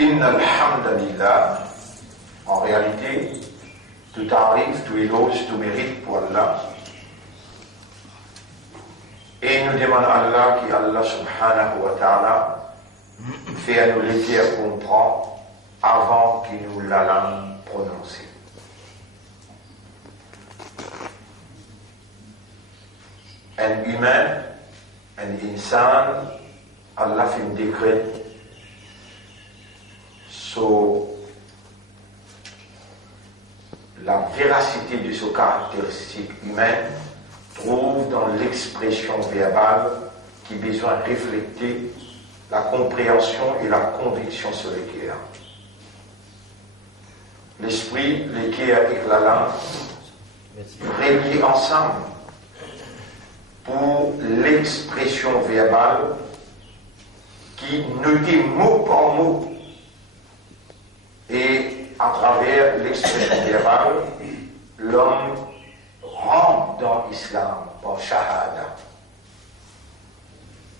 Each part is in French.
Inna alhamdulillah, en réalité, tout arrive, tout éloge, tout mérite pour Allah. Et nous demandons à Allah qui Allah subhanahu wa ta'ala fait à nous les comprendre avant qu'il nous l'allons prononcer. Un humain, un insan, Allah fait un décret sur la véracité de ce caractéristique humain trouve dans l'expression verbale qui besoin de refléter la compréhension et la conviction sur le cœur. L'esprit, le cœur et la langue reliés ensemble pour l'expression verbale qui nous dit mot par mot. Et à travers l'expression verbale, l'homme rentre dans l'islam par shahada.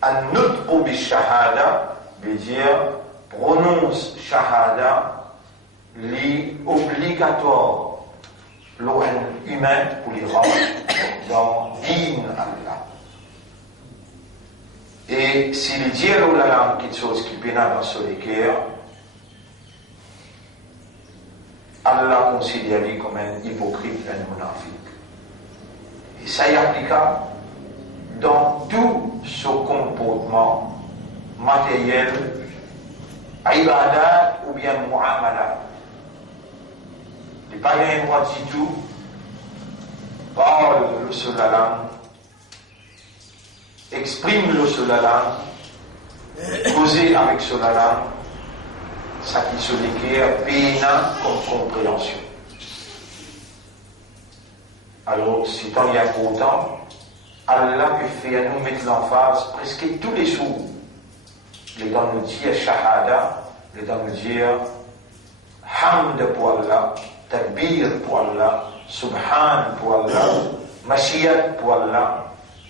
An-nutqu bi-shahada veut dire prononce shahada, l'obligatoire, l'un humain pour les rendre dans din Allah. Et s'il dit à l'olam quelque chose qui pénale dans son cœur, Allah considère lui comme un hypocrite, un monafique. Et ça y applique dans tout son comportement matériel, ibadat ou bien mu'amalat. Les païens droits du tout parlent sur la langue, expriment sur la langue, causent avec sur la langue, ça qui se l'éclaire pénal comme compréhension. Alors, si tant il y a pourtant, Allah peut faire nous mettre l'emphase presque tous les jours. Les dans nous dire shahada, les dans nous dire hamd pour Allah, takbir pour Allah, subhan pour Allah, mashiyat pour Allah.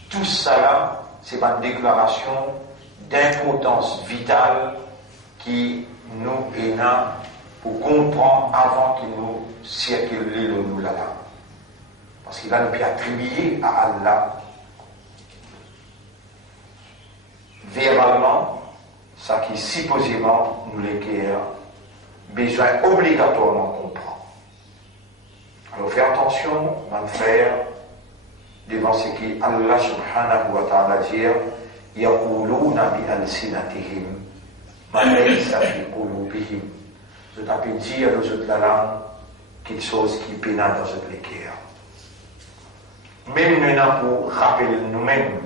Tout ça, c'est une déclaration d'importance vitale qui nous est là pour comprendre avant qu'il nous circule le nous là. Parce qu'il a nous attribué à Allah verbalement, ça qui supposément nous l'éclaire, besoin obligatoirement comprendre. Alors fais attention, mon frère, devant ce qui Allah subhanahu wa ta'ala dit, yaquluna bi alsinatihim ma laysa fi qulubihim. Je t'appelle dire aux autres la langue quelque chose qui pénale dans notre cœur. Même maintenant pour rappeler nous-mêmes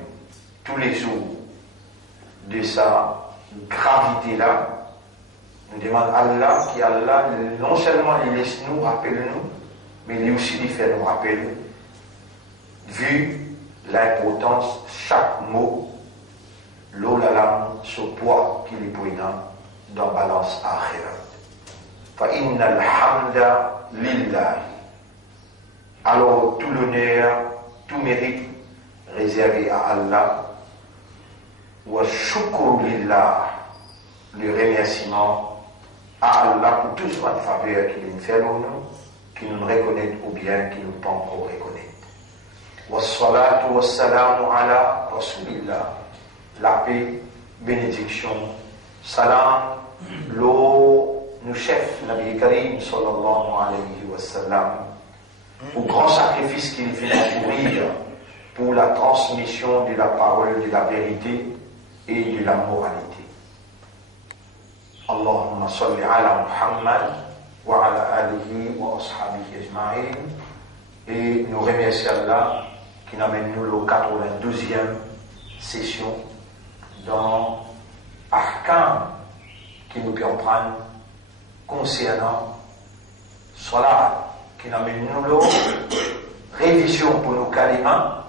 tous les jours de sa gravité là, nous demandons à Allah qui Allah non seulement il laisse nous rappeler nous, mais il aussi il fait nous rappeler vu l'importance chaque mot, l'eau la langue, ce poids qu'il est prenant dans la balance akhirat. Fa inna al-hamda lillah. Alors tout l'honneur, tout mérite réservé à Allah. Wa shukru lillah, le remerciement à Allah pour tout ce faveur qu'il nous fait nous, qu'il nous reconnaît ou bien qu'il nous pas encore reconnaître. Wa salatu wa salamu ala rasulillah, la paix, bénédiction, salam, l'eau, nous chef, Nabi Karim sallallahu alayhi wa sallam, au grand sacrifice qu'il vient mourir pour la transmission de la parole, de la vérité et de la moralité. Allahumma salli ala Muhammad wa ala alihi wa ashabihi ajma'in. Et nous remercions Allah qui nous amène nous le 92e session dans Ahkam qui nous comprennent concernant Salat qui nous amène nous le révision pour nos kalima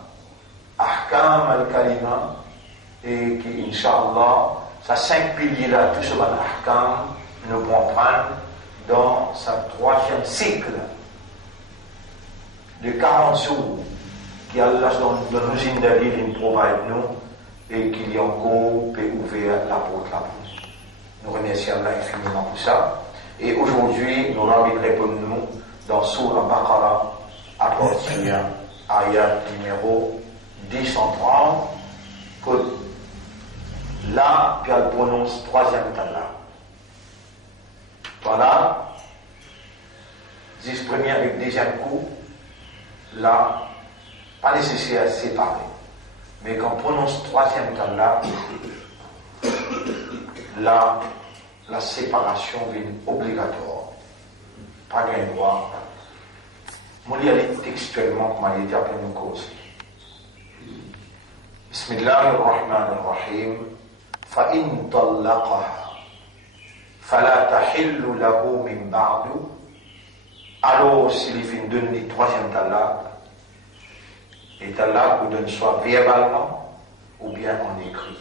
Ahkam al-kalima et qui Inch'Allah ça 5 piliers là tout ce Ahkam nous comprennent dans sa 3e cycle de 40 jours qui Allah dans nos indalil nous provide nous et qu'il y a encore peut ouvrir la porte là. Nous remercions remercie Allah infiniment pour ça. Et aujourd'hui, nous répondons dans Sourate Al-Baqarah à partir ayat numéro 230, que là, puis elle prononce troisième talaq. Voilà, 10 premiers avec deuxième coup, là, pas nécessaire à séparer. Mais quand on prononce troisième talaq, là, la séparation devient obligatoire. Pas gain droit. Moi, je lis textuellement comme elle était appelée une cause. Bismillahirrahmanirrahim. فإن طلقها فلا تحل له من بعد. Alors, s'il fait une donne troisième talaq, et talaq vous donne soit verbalement ou bien en écrit.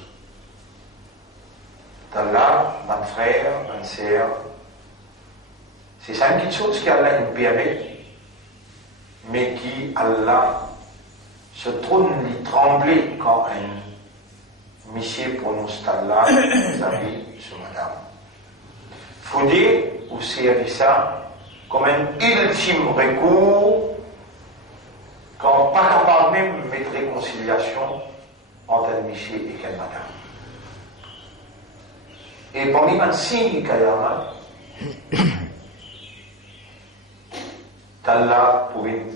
Talaq, mon frère, ma sœur, c'est ça une petite chose qu'Allah nous permet, mais qui Allah se trouve lui trembler quand un monsieur prononce talaq vis-à-vis sur madame. Faut dire ou servir ça comme un ultime recours quand pas capable même de mettre réconciliation entre un monsieur et une madame. Et parmi les signes qu'il y a, talaq pour une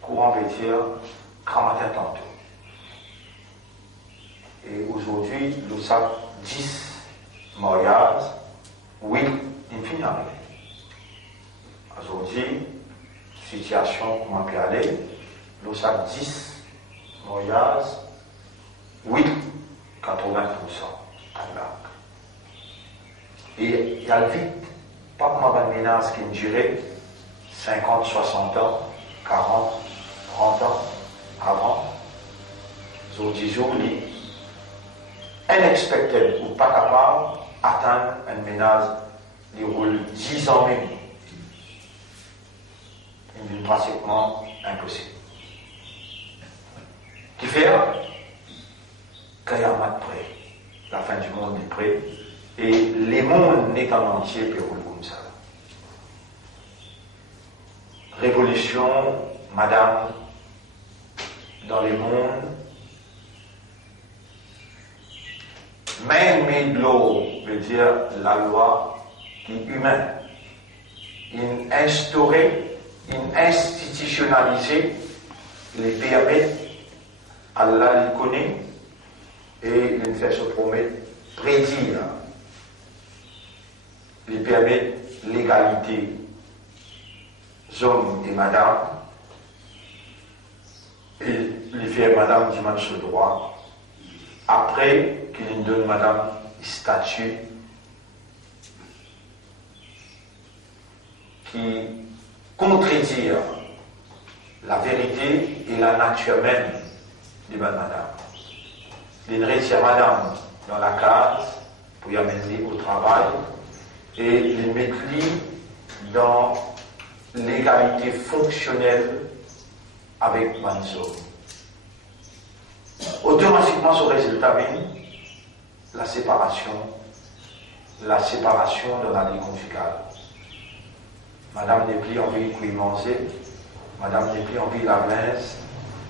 courant veut dire grand matin tantôt. Et aujourd'hui, nous sommes 10 mariages, 8 d'infiniment. Aujourd'hui, situation comment peut aller, nous sommes 10 mariages, 8, 80%. Et il y a le vite, pas comme un ménage qui me durait 50, 60 ans, 40, 30 ans avant. Aujourd'hui, j'oublie. Unexpected ou pas capable d'atteindre un ménage qui roule 10 ans même. Il est pratiquement impossible. Qui fait qu'il y a un près. La fin du monde est près. Et les mondes n'est en entier peut rouler comme ça. Révolution, madame, dans les mondes. Man-made law veut dire la loi qui est humaine. Il instauré, il institutionnalisé les permet, Allah les connaît et il fait se promettre, prédire. Il permet l'égalité hommes et madame et il fait madame dimanche ce droit. Après qu'il donne madame statut qui contredit la vérité et la nature même de madame. Il retire madame dans la case pour y amener au travail et il met lui dans l'égalité fonctionnelle avec Mansour. Automatiquement, ce résultat vient la séparation de la vie conjugale. Madame n'est plus envie de manger, madame n'est plus envie de la linge,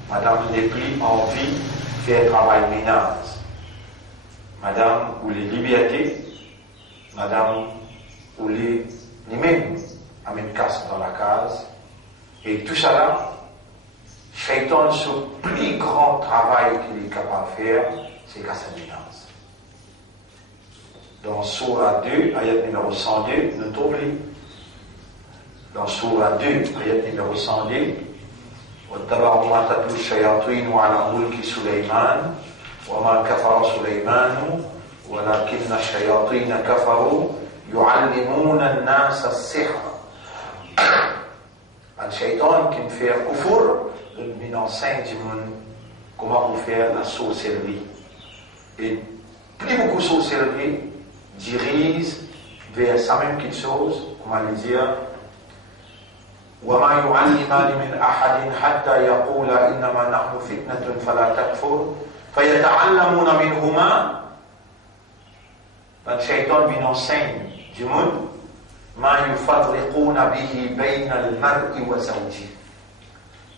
madame n'est plus envie de faire travail ménage. Madame ou les libertés, madame ou les mêmes amènent casse dans la case, et tout ça là, Shaitan, ce plus grand travail qu'il est capable de faire, c'est casser la ménage. Dans Surah 2, ayat numéro 102, nous trouvons. Dans Surah 2, ayat numéro 102, وَاتَّبَعُوا مَا تَتْلُو الشَّيَاطِينُ عَلَى مُلْكِ سُلَيْمَانَ وَمَا كَفَرَ سُلَيْمَانُ وَلَكِنَّ الشَّيَاطِينَ كَفَرُوا يُعَلِّمُونَ النَّاسَ السِّحْرَ. Un shaitan qui me fait kufur, il enseigne du monde comment vous faire la sorcellerie. Et plus beaucoup de sorcellerie dirige vers sa même petite chose, comment le dire, وما يعلمان من أحد حتى يقولا إنما نحن فتنة فلا تكفر فيتعلمون منهما. le shaitan vient enseigne du monde,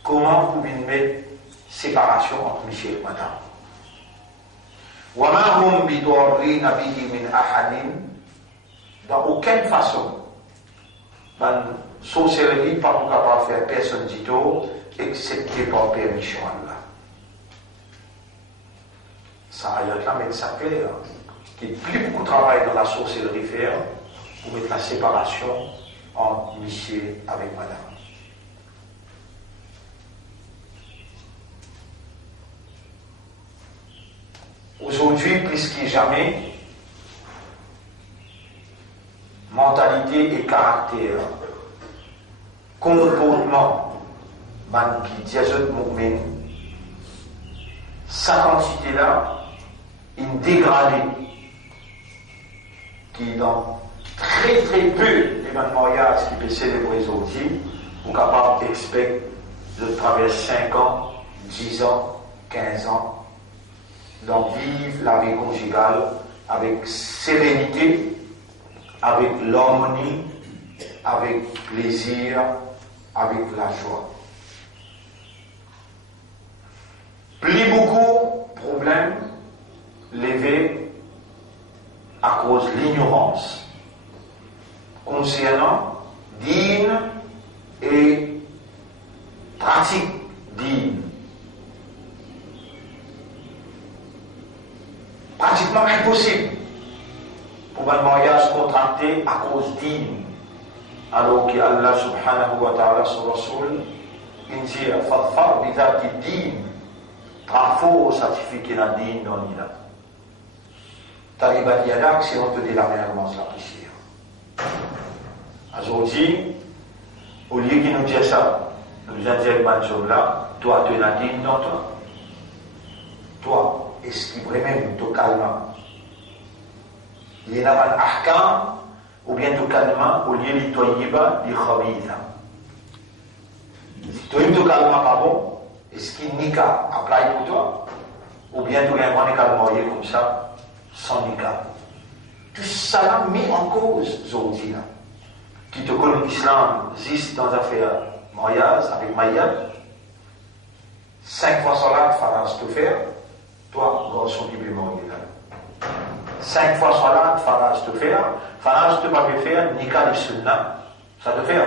comment vous pouvez mettre séparation entre monsieur et madame. Dans aucune façon, la sorcellerie n'est pas capable de faire personne du tout, excepté par permission Allah. Ça a là mettre ça clair. Il y a plus beaucoup de travail dans la sorcellerie faire pour mettre la séparation entre monsieur avec madame. Aujourd'hui, plus que jamais, mentalité et caractère, comportement, qui dit à sa quantité là, une dégradée, qui dans très très peu d'événements qui peut célébrer aujourd'hui, ou capable d'expecter de travers 5 ans, 10 ans, 15 ans, donc vivre la vie conjugale avec sérénité, avec l'harmonie, avec plaisir, avec la joie. Plus beaucoup de problèmes levés à cause de l'ignorance concernant dîne et pratique dîne. Pratiquement impossible pour un mariage contracté à cause dîne. Alors que Allah subhanahu wa ta'ala sur Rasul, il dit Fadfar bidati dîne, trafo certifié dans dîne dans l'île. Taliban Yadak, si on te dit la main, commence la prière. Aujourd'hui, au lieu qu'il nous dise ça, nous a dit Mansour là, toi tu as dîne dans toi. Toi, est-ce qu'il vraiment te calme? Il y a un ahkam, ou bien te calme, au lieu de toyiba, de khabitha. Si tu te calme pas bon, est-ce qu'il nika apply pour toi? Ou bien tu as un calme comme ça, sans nika. Tout ça mis en cause aujourd'hui. Qui te connaît l'islam, existe dans l'affaire mariage, avec Mayad, 5 fois salat, faras te faire. Toi, garçon qui peut mourir là. 5 fois salat, faras te faire. Faras te pas faire, nika de sunna. Ça te fait.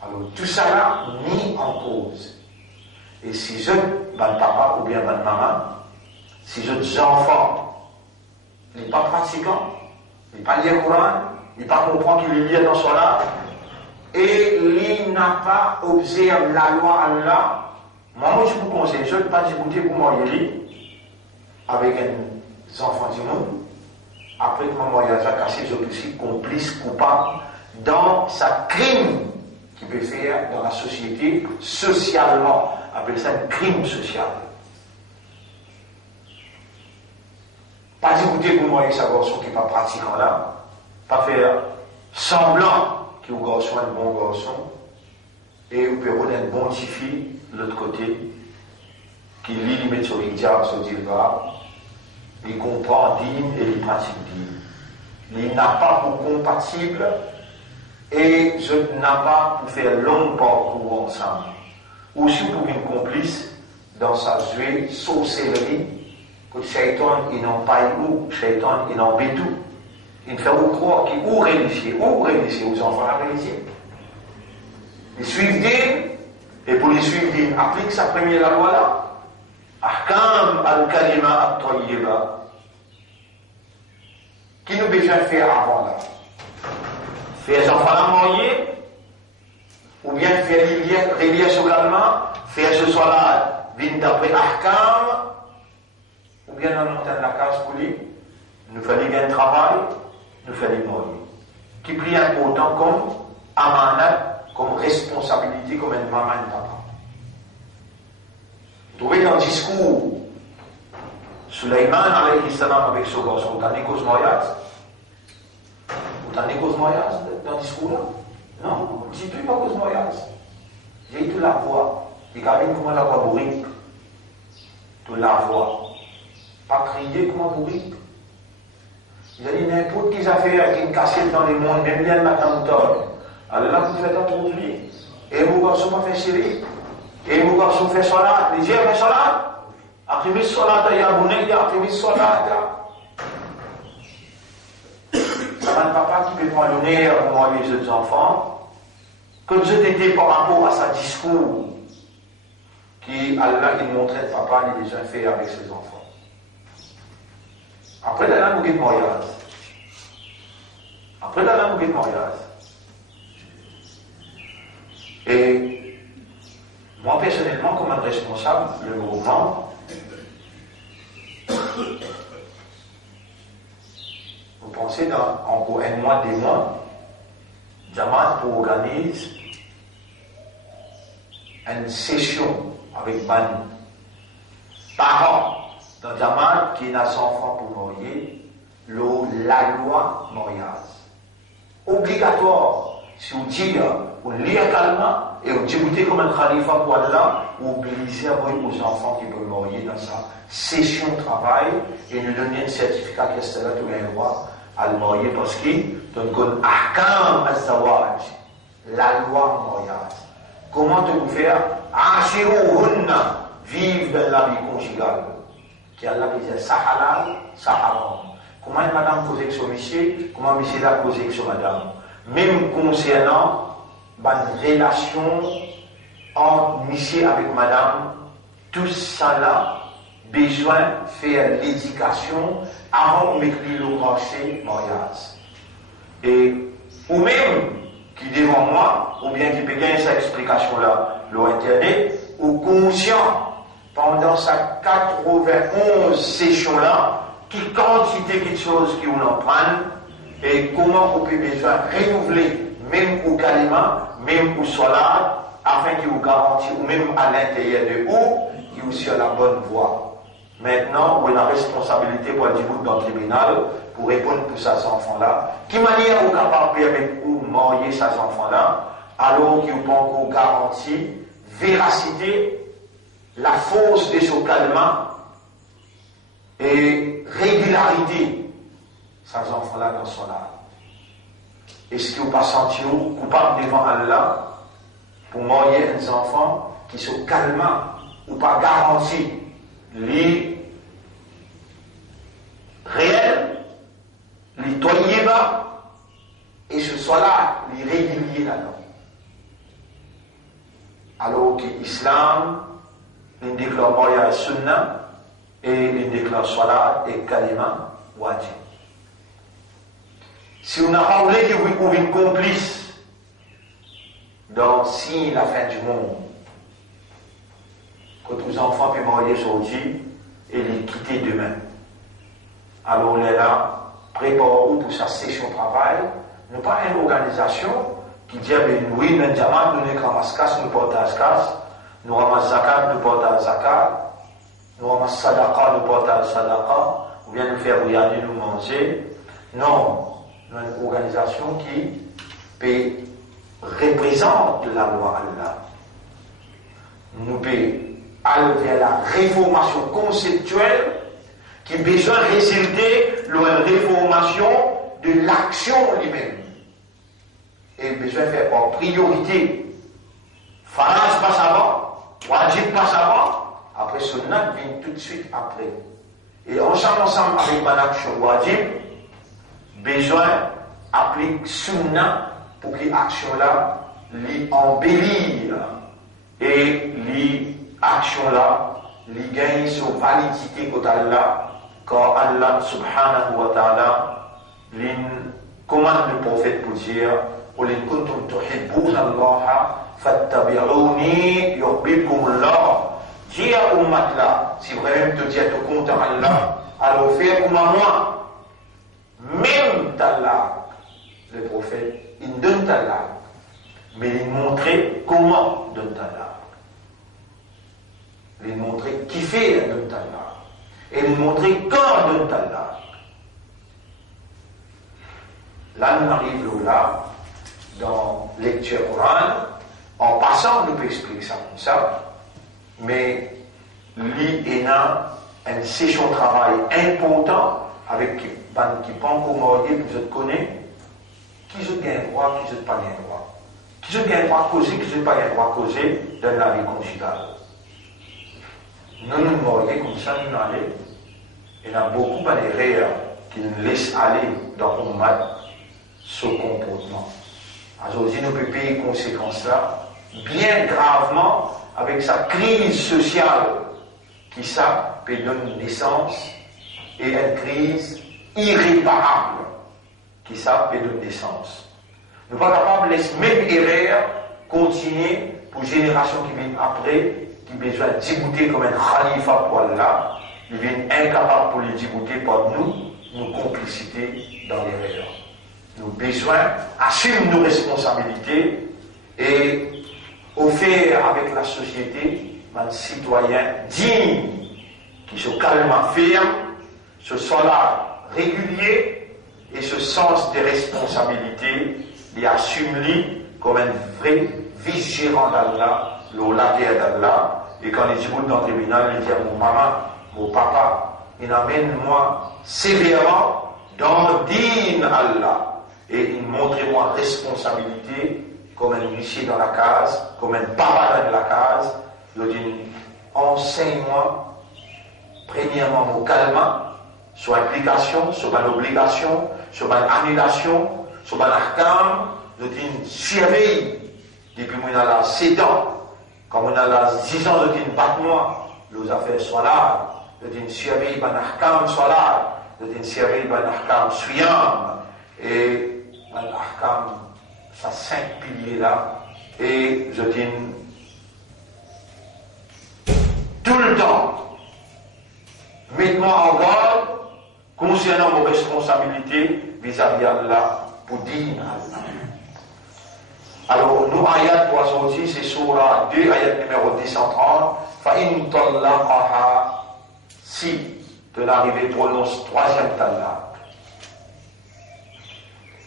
Alors, tout ça là, mis en cause. Et si je, ben papa ou bien ben maman, si je enfants, ils ne sont pas pratiquants, ils ne pas lire le Coran, ils ne pas comprendre qu'il est lié dans son âme, et il n'a pas observé la loi Allah. Moi, je vous conseille, je ne vais pas écouter pour moi, avec un enfant du monde, après que mon mariage a cassé, je suis complice, coupable, dans sa crime qu'il peut faire dans la société, socialement, appelle ça un crime social. Pas écouter pour moi avec sa garçon qui n'est pas pratiquant là, pas faire semblant qu'il est un garçon, un bon garçon, et vous pouvez un bon petit fille de l'autre côté, qui lit, il met sur les diables, sur le dilba, il comprend dîme et il pratique dîme. Il n'a pas pour compatible et je n'a pas pour faire long parcours ensemble. Aussi pour une complice dans sa jouée sorcellerie, que le shaitan il n'en paye où, le shaitan il n'en bétou. Il fait où croire qu'il ou religieux aux enfants à religieux. Ils suivent dîme, et pour les suivre dîme, applique sa première loi là. Ahkam al-kalima at-tayyiba. Qui nous besoin de faire avant là? Faire les enfants à marier, ou bien faire relier seulement, faire ce soir là, vite d'après Ahkam, ou bien dans l'antenne de la case pour lui, nous fallait un travail, nous fallait marier. Qui prie important comme amanat, comme responsabilité, comme un maman et papa. Vous trouvez dans le discours, Suleiman alayhi salam avec ce garçon, vous avez cause mariage? Vous avez cause mariage dans le discours là? Non, je ne dis pas cause mariage. J'ai eu toute la voix. Il y a comment la voix bourrique. Toute la voix. Pas crier comme un bourrique. Il a dit n'importe qui affaires qui me cassent dans le monde, même bien le matin ou tard. Alors là, vous faites introduire. Et vos garçons pas fait série. Et vos garçons fait salat. Les gens fait salat. Après salat, il y a bonnet, après salat. Ça va un papa qui peut prendre l'honneur pour moi les autres enfants. Comme je t'étais par rapport à sa discours, qui Allah il montrait papa, il a déjà fait avec ses enfants. Après, dans la bouquet de mariage. Et moi, personnellement, comme un responsable, le mouvement, vous pensez dans encore un mois, 2 mois, Jamaat organise une session avec mes parents dans Jamaat qui n'a son enfant pour marier, la loi mariage. Obligatoire, si vous dites, vous lire calmement et vous dégoûtez comme un khalifa pour Allah, vous obligez aux enfants qui peuvent marier dans sa session de travail et nous donner un certificat qui est là tous les droits à le marier parce qu'il donne un ahkam al-zawaj, la loi mariage. Comment te vous faire ashiruhunna, vivre dans la vie conjugale. Qui Allah qui dit ça halal, ça haram. Comment une madame cause avec son monsieur, comment monsieur l'a causé avec son madame. Même concernant une relation entre monsieur avec madame, tout ça là, besoin de faire l'éducation avant de mettre le marché mariage. Et, ou même, qui devant moi, ou bien qui peut gagner cette explication-là, l'internet, ou conscient, pendant sa 91 session-là, qui quantité de choses qui vous en prennent, et comment vous pouvez besoin renouveler, même au kalima, même au salat, afin qu'il vous garantisse, ou même à l'intérieur de vous, qu'il vous sur la bonne voie. Maintenant, vous avez la responsabilité pour aller dans le tribunal, pour répondre pour ces enfants-là. Qui manière vous capable de permettre ou marier ces enfants-là, alors qu'ils n'ont pas encore garanti véracité, la force de ce calmant et régularité, ces enfants-là dans son âme. Est-ce que vous ne pas senti coupable devant Allah pour marier des enfants qui sont calmants ou pas garantis les réels, les toyébas et ce soit là les réguliers là-dedans. Alors que l'islam il déclare mariage sunna et il déclare salat et kalima wajib. Si on a parlé que vous pouvez être complice dans si la fin du monde, quand vos enfants peuvent marier aujourd'hui et les quitter demain, alors on est là, préparez-vous pour sa session de travail, nous pas une organisation qui dit oui, nous avons donné Kamaskas, nous portons Askas, nous ramassons zakat, nous portons zakat, nous ramassons sadaqa, nous portons sadaqa, ou bien nous faire regarder, nous manger. Non, nous avons une organisation qui représente la loi Allah. Nous pouvons aller vers la réformation conceptuelle qui a besoin de résulter dans une réformation de l'action lui-même. Et besoin de faire en priorité. Farage passe avant, wajib passe avant, après sunnah vient tout de suite après. Et ensemble avec mon action wajib, besoin d'appliquer sunnah pour que l'action-là l'embellir et l'action-là gagne son validité côté Allah, quand Allah subhanahu wa ta'ala commande le prophète pour dire قل إن كنتم تحبون الله فاتبعوني يحببكم الله. Dis à Ummat là, si vraiment tu dis à ton compte à Allah, alors fais comme à moi. Même d'Allah, le prophète, il donne d'Allah, mais il montrait comment donne d'Allah. Il montrait qui fait donne d'Allah. Et il montrait quand donne d'Allah. Là, nous arrivons là. Dans lecture Coran, en passant, nous pouvons expliquer ça comme ça, mais l'INA, une session de travail important avec qui pas encore marié, que je te connais, qui je gagne droit, qui je pas gagne droit. Qui je gagne droit à causer, qui je pas gagne droit à causer dans la vie conjugale. Nous nous marions comme ça, nous allons. Il y a beaucoup d'erreurs qui nous laissent aller dans le mal, ce comportement. Aujourd'hui, nous pouvons payer les conséquences là, bien gravement, avec sa crise sociale, qui ça peut donner naissance, et une crise irréparable, qui ça peut donner naissance. Nous ne sommes pas capables de laisser même erreur continuer pour les générations qui viennent après, qui ont besoin de dégoûter comme un khalifa pour Allah, ils viennent incapables pour les dégoûter par nous, nos complicités dans l'erreur. Nous avons besoin d'assumer nos responsabilités et offrir avec la société un citoyen digne qui se calme ferme, ce solar régulier et ce sens des responsabilités et assume-lui comme un vrai vice-gérant d'Allah, le laquais d'Allah. Et quand il dit dans le tribunal, il dit à mon maman, mon papa, il amène moi sévèrement dans le digne Allah. Et il montre-moi responsabilité comme un huissier dans la case, comme un papa dans la case. Il dit, enseigne-moi, premièrement, mon calme, sur implication, sur ma obligation, sur ma annulation, sur ma arcane. Il dit, surveille, depuis que je suis là 7 ans, quand on a là 10 ans, je dis, batte-moi, les affaires soient là. Je dis, surveille, ma arcane soit là. Je dis, surveille, ma arcane suivant. Et l'arcane, ça 5 piliers là, et je dis tout le temps, mettez-moi en garde concernant vos responsabilités vis-à-vis d'Allah pour dire Allah. Alors, nous, ayat pour sortir, c'est surah 2, ayat numéro 230, fa'in tallaqaha, si de l'arrivée prononce 3e talaq.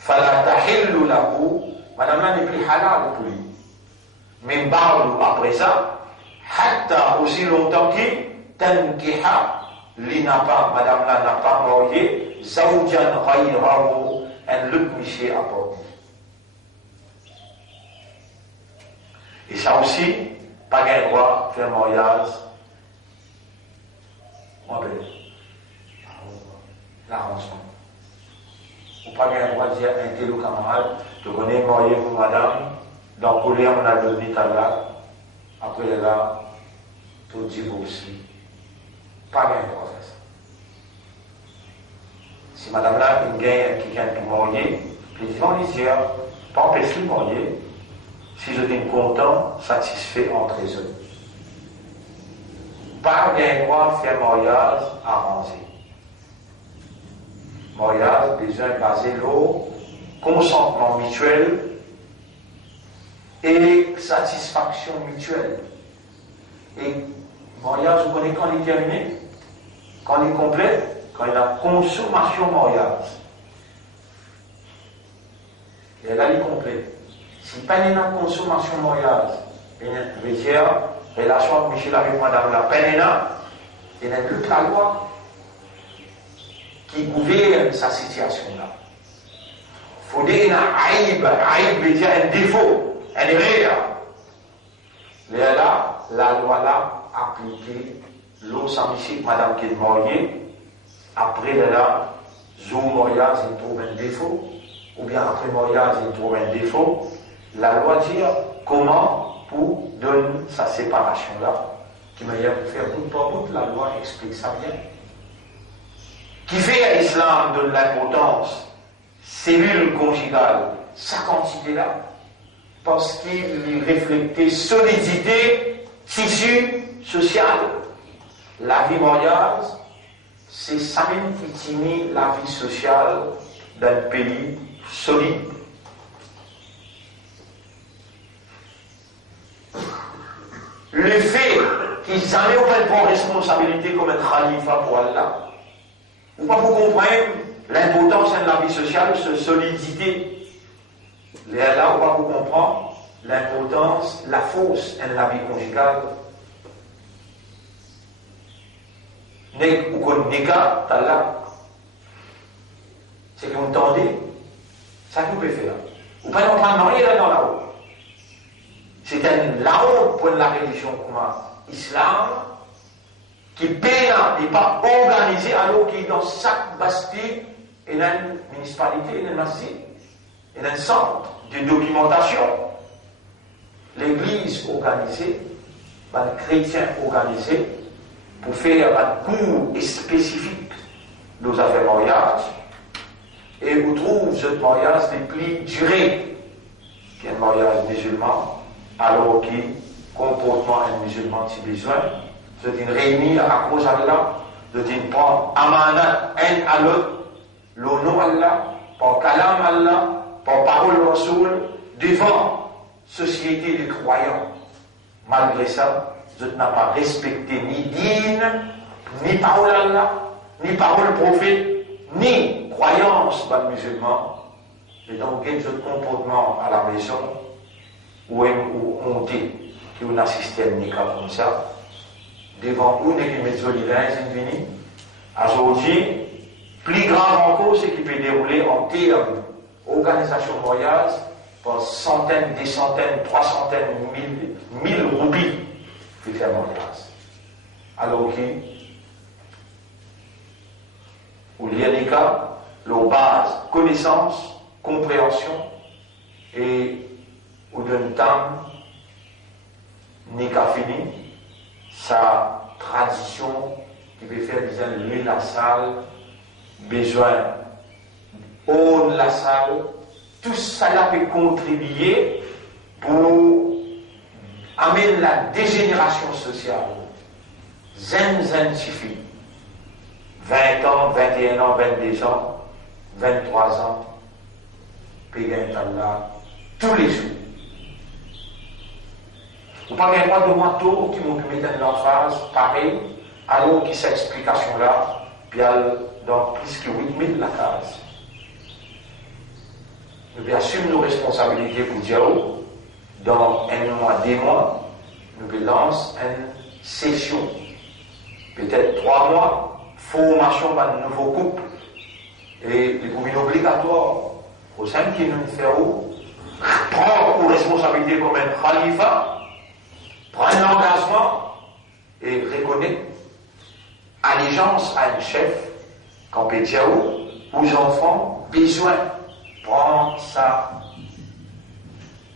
فلا تحل له madame là n'est plus halal pour lui mais parle après ça hatta aussi longtemps qu'il tankiha li n'a pas madame là n'a pas marié zawjan ghayrahu un autre monsieur à porter et ça aussi pas gain droit faire mariage moi ben l'arrangement ou pas un droit de dire un tel camarade, tu connais marié pour madame, dans le on a donné talak, après là, tout divorce. Pas un droit de faire ça. Si madame là, il gagne quelqu'un pour marier, puis il dit, on dit, pas empêcher de marier, si je suis content, satisfait entre eux. Pas un droit de faire mariage arrangé. Mariage, besoin basé l'eau, consentement mutuel et satisfaction mutuelle. Et mariage, vous connaissez quand il est terminé, quand il est complet, quand il y a consommation mariage. Et là, il est complet. Si pas il y a consommation mariage, il y a une relation avec Michel avec madame la peine, il y a toute la loi qui gouverne sa situation-là. Il faut dire aïb veut dire un défaut, un erreur. Mais là, la loi là, appliquée, l'eau sans ici, madame qui est mariée, après là, zou mariage, il trouve un défaut, ou bien après mariage, il trouve un défaut, la loi dit comment pour donner sa séparation-là, qui m'a pour faire bout par bout, la loi explique ça bien. Qui fait à l'islam de l'importance, cellule conjugale, sa quantité-là, parce qu'il lui reflète solidité, tissu social. La vie mariage, c'est ça même qui tient la vie sociale d'un pays solide. Le fait qu'ils jamais prennent responsabilité comme un khalifa pour Allah, ou pas pour comprendre l'importance de la vie sociale, cette solidité. Là, on va vous comprendre l'importance, la force de la vie conjugale. Ou qu'on nega, t'as là. c'est qu'on tendait, ça qu'on peut faire. Ou pas en train de marier là dans la haut. C'est un là-haut pour la religion comme l'islam, qui n'est pas organisé alors qu'il est dans chaque bastille, et dans une municipalité, dans une masjid, et dans un centre de documentation. L'église organisée, les chrétiens organisés, pour faire un cours spécifique aux affaires mariage, et vous trouvez ce mariage les plus durés, qui est un mariage musulman, alors que comportement un musulman si besoin, c'est une réunion à cause d'Allah, c'est une prendre amanat un à l'autre, le nom Allah, par kalam Allah, par parole Rasoul, devant société de croyants. Malgré ça, je n'ai pas respecté ni dîne, ni parole Allah, ni parole prophète, ni croyance par musulman. Et donc, quel autre comportement à la maison où on dit qu'on assiste à un nika comme ça, devant une qui met une aujourd'hui, plus grave encore, c'est qui peut dérouler en termes organisation mariage par centaines, des centaines, 300, mille roupies pour faire mariage. Alors que, où il y a des cas, leur base, connaissance, compréhension, et où d'un temps, n'est qu'à fini, sa tradition qui veut faire disons lui la salle, besoin, on la salle, tout cela peut contribuer pour amener la dégénération sociale. Zen suffit. 20 ans, 21 ans, 22 ans, 23 ans, payer un là tous les jours. Vous ne parlez pas de manteau qui m'ont mettre en phase, pareil, alors que cette explication-là, puis dans plus que 8000 la case. Nous assumons nos responsabilités pour Dieu. Dans un mois, 2 mois, nous lançons une session. Peut-être 3 mois, formation par un nouveau couple. Et les communes obligatoires, au sein qui nous feront, prendre aux responsabilités comme un khalifa, prendre l'engagement et reconnaître allégeance à un chef, quand Pétiaou, aux enfants, besoin de prendre sa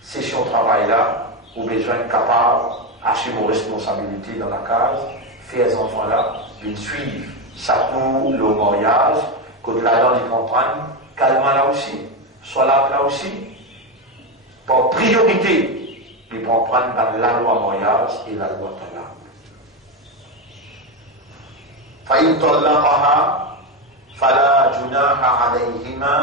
session de travail-là, ou besoin capable d'assumer vos responsabilités dans la case, faire les enfants-là, ils suivent ça pour le mariage, que là-dedans ils comprennent, calmement là aussi, soit là aussi, par priorité. Ils vont prendre dans la loi mariage et la loi talaq. فإن طلقها فلا جناح عليهما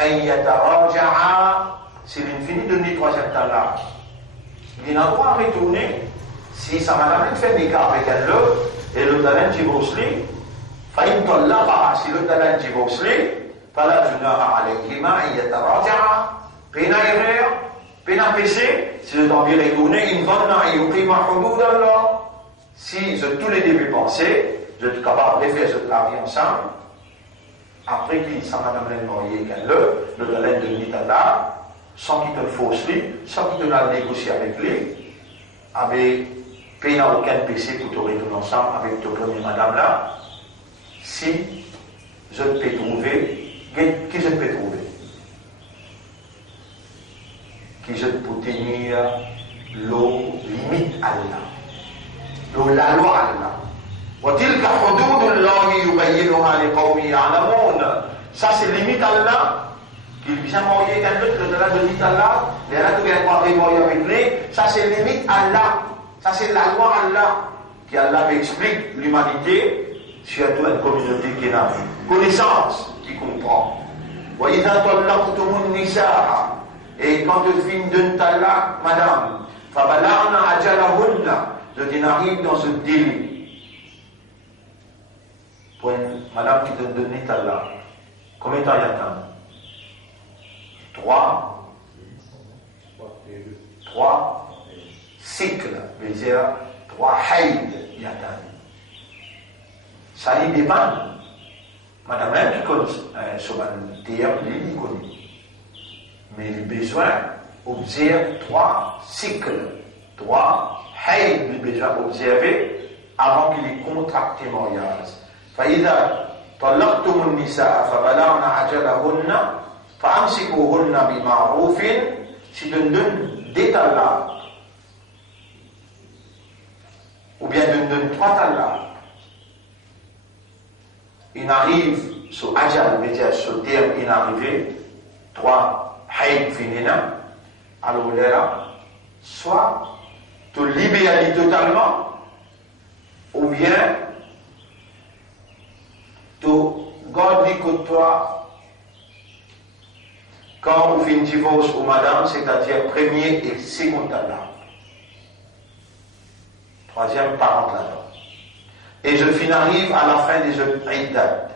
أن يتراجعا. C'est l'infini de nuit troisième talaq. Il n'a pas à retourner si sa madame fait des cas avec elle et le talent divorce. فإن طلقها si le talent divorce فلا جناح عليهما أن يتراجعا. Peine à erreur, peine à péché, si le temps bien retourné, il va si je tous les débuts pensés, je suis capable de faire cette vie ensemble, après qu'il s'en a même marié le talent de Nitala, sans qu'il te le fausse lui, sans qu'il te le négocie avec lui, avec peine à aucun péché pour te retourner ensemble avec ta première madame là, si je peux trouver, qui je peux trouver? Qui je peux tenir l'eau limite Allah, l'eau la loi Allah. وتلك حدود الله يبينها لقوم يعلمون. Ça c'est limite Allah. Qu'il vient marier quelqu'un d'autre, le delà de limite Allah, il y en a qui viennent marier avec lui, ça c'est limite Allah. Ça c'est la loi Allah. Qui Allah explique l'humanité, surtout une communauté qui a connaissance, qui comprend. وإذا طلقتم النساء. Et quand tu finis d'un talaq, madame, فَبَلَغْنَ أَجَلَهُنَّ, je t'arrive dans ce délai. Pour une madame qui te donne un talaq, combien de temps y attend? 3 cycles, veut dire 3 haïd y attend. Ça y dépend. Madame là qui connaît sur un terme, il connaît. Mais il a besoin d'observer 3 cycles, 3 haïs, il a besoin d'observer avant qu'il ait contracté le mariage. فإذا طلقتم النساء فبلغن أجلهن فأمسكوهن بمعروف. Si tu donnes des talaks, ou bien tu donnes 3 talaks, il arrive sur Ajal, c'est-à-dire sur le terme inarrivé, 3 haïs féminins, alors là, soit tu libères totalement, ou bien tu gardes que toi, quand vous faites un divorce ou madame, c'est-à-dire premier et second talak. Troisième parent là-dedans. Et je finalise à la fin des autres iddat.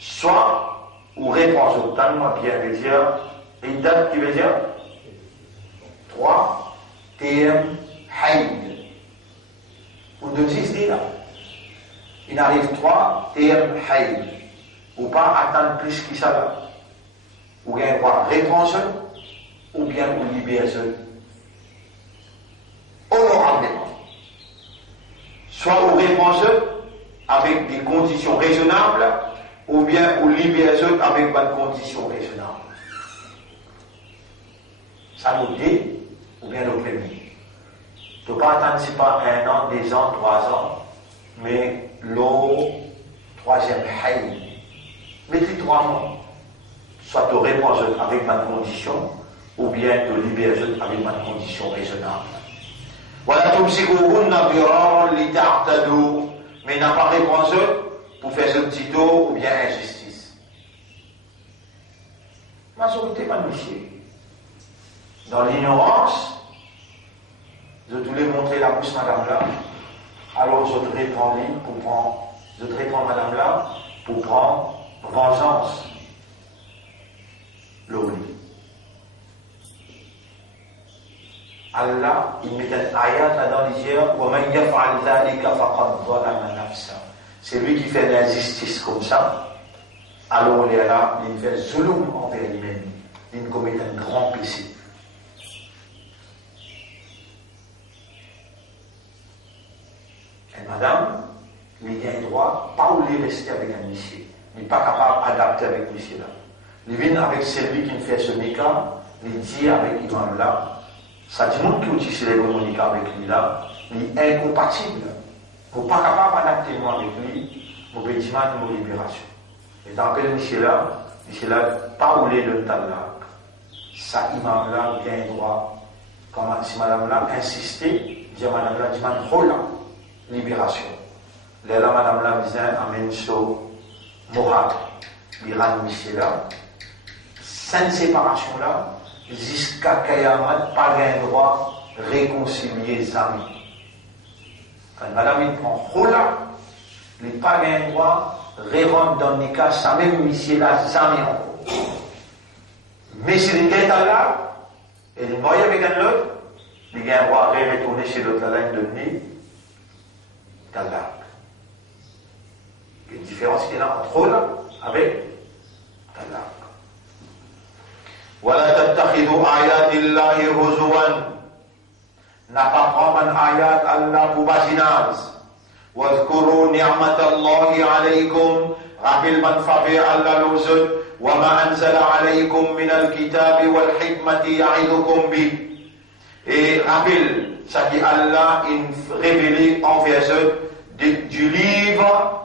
Soit, ou réponse au talma bien veut dire, iddat qui veut dire 3 TM haïd. Ou 2 idées là. Il arrive 3 TM haïd. Ou pas attendre plus que ça là. Ou bien voir réponse, ou bien ou libération. Honorablement. Soit aux réponses avec des conditions raisonnables, ou bien aux libérations avec des conditions raisonnables. Ça nous dit, ou bien le premier. Tu ne peux pas attendre, c'est pas 1 an, 2 ans, 3 ans, mais le 3e haïd. Mettez 3 mois. Soit tu réponds avec ma condition, ou bien tu libères avec ma condition raisonnable. Voilà, tout ce que vous mais n'a pas réponse pour faire ce petit dos ou bien injustice. Ma majorité pas monsieur. Dans l'ignorance, je voulais montrer la bouche madame là, alors je te réponds pour prendre, je te réponds madame là pour prendre vengeance. L'oli. Allah, il met un ayat là-dedans, il dit وَمَنْ يَفْعَلْ ذَلِكَ فَقَدْ ظَلَمَ نَفْسَهُ. C'est lui qui fait l'injustice comme ça. Alors il est là, il fait zulum envers lui-même. Il commet un grand péché. Et madame, il a le droit, pas où il rester avec un monsieur. Il n'est pas capable d'adapter avec monsieur là. Il vient avec celui qui fait ce nika, il dit avec l'imam là, ça dit non qu'il utilise les nika avec lui là, il est incompatible. Vous n'êtes pas capable d'adapter moi avec lui, vous pouvez dire une libération. Et dans quel monsieur là, pas où les le talak. Ça imam là, il a un droit. Quand si madame là insisté, dit madame là, dit madame libération. Là, madame là, dit amène sur Mohat, l'Iran monsieur là. Cette séparation-là, jusqu'à Kayamat, pas un droit réconcilier les amis. Quand madame il prend Khola, il n'a pas un droit rendre dans le cas, ça même monsieur là, jamais encore. Mais si il est là, et il est mort avec un autre, il a un droit de retourner chez l'autre la ligne de nuit, talak. Il y a une différence qu'il y a entre Khola avec talak. ولا تتخذوا آيات الله هزوا. N'a pas prendre ayat Allah pour basinaz. واذكروا نعمة الله عليكم. Rappel man faveur Allah l'ozut. وما أنزل عليكم من الكتاب والحكمة يعظكم به. Et rappel, ça qui Allah a révélé envers eux du livre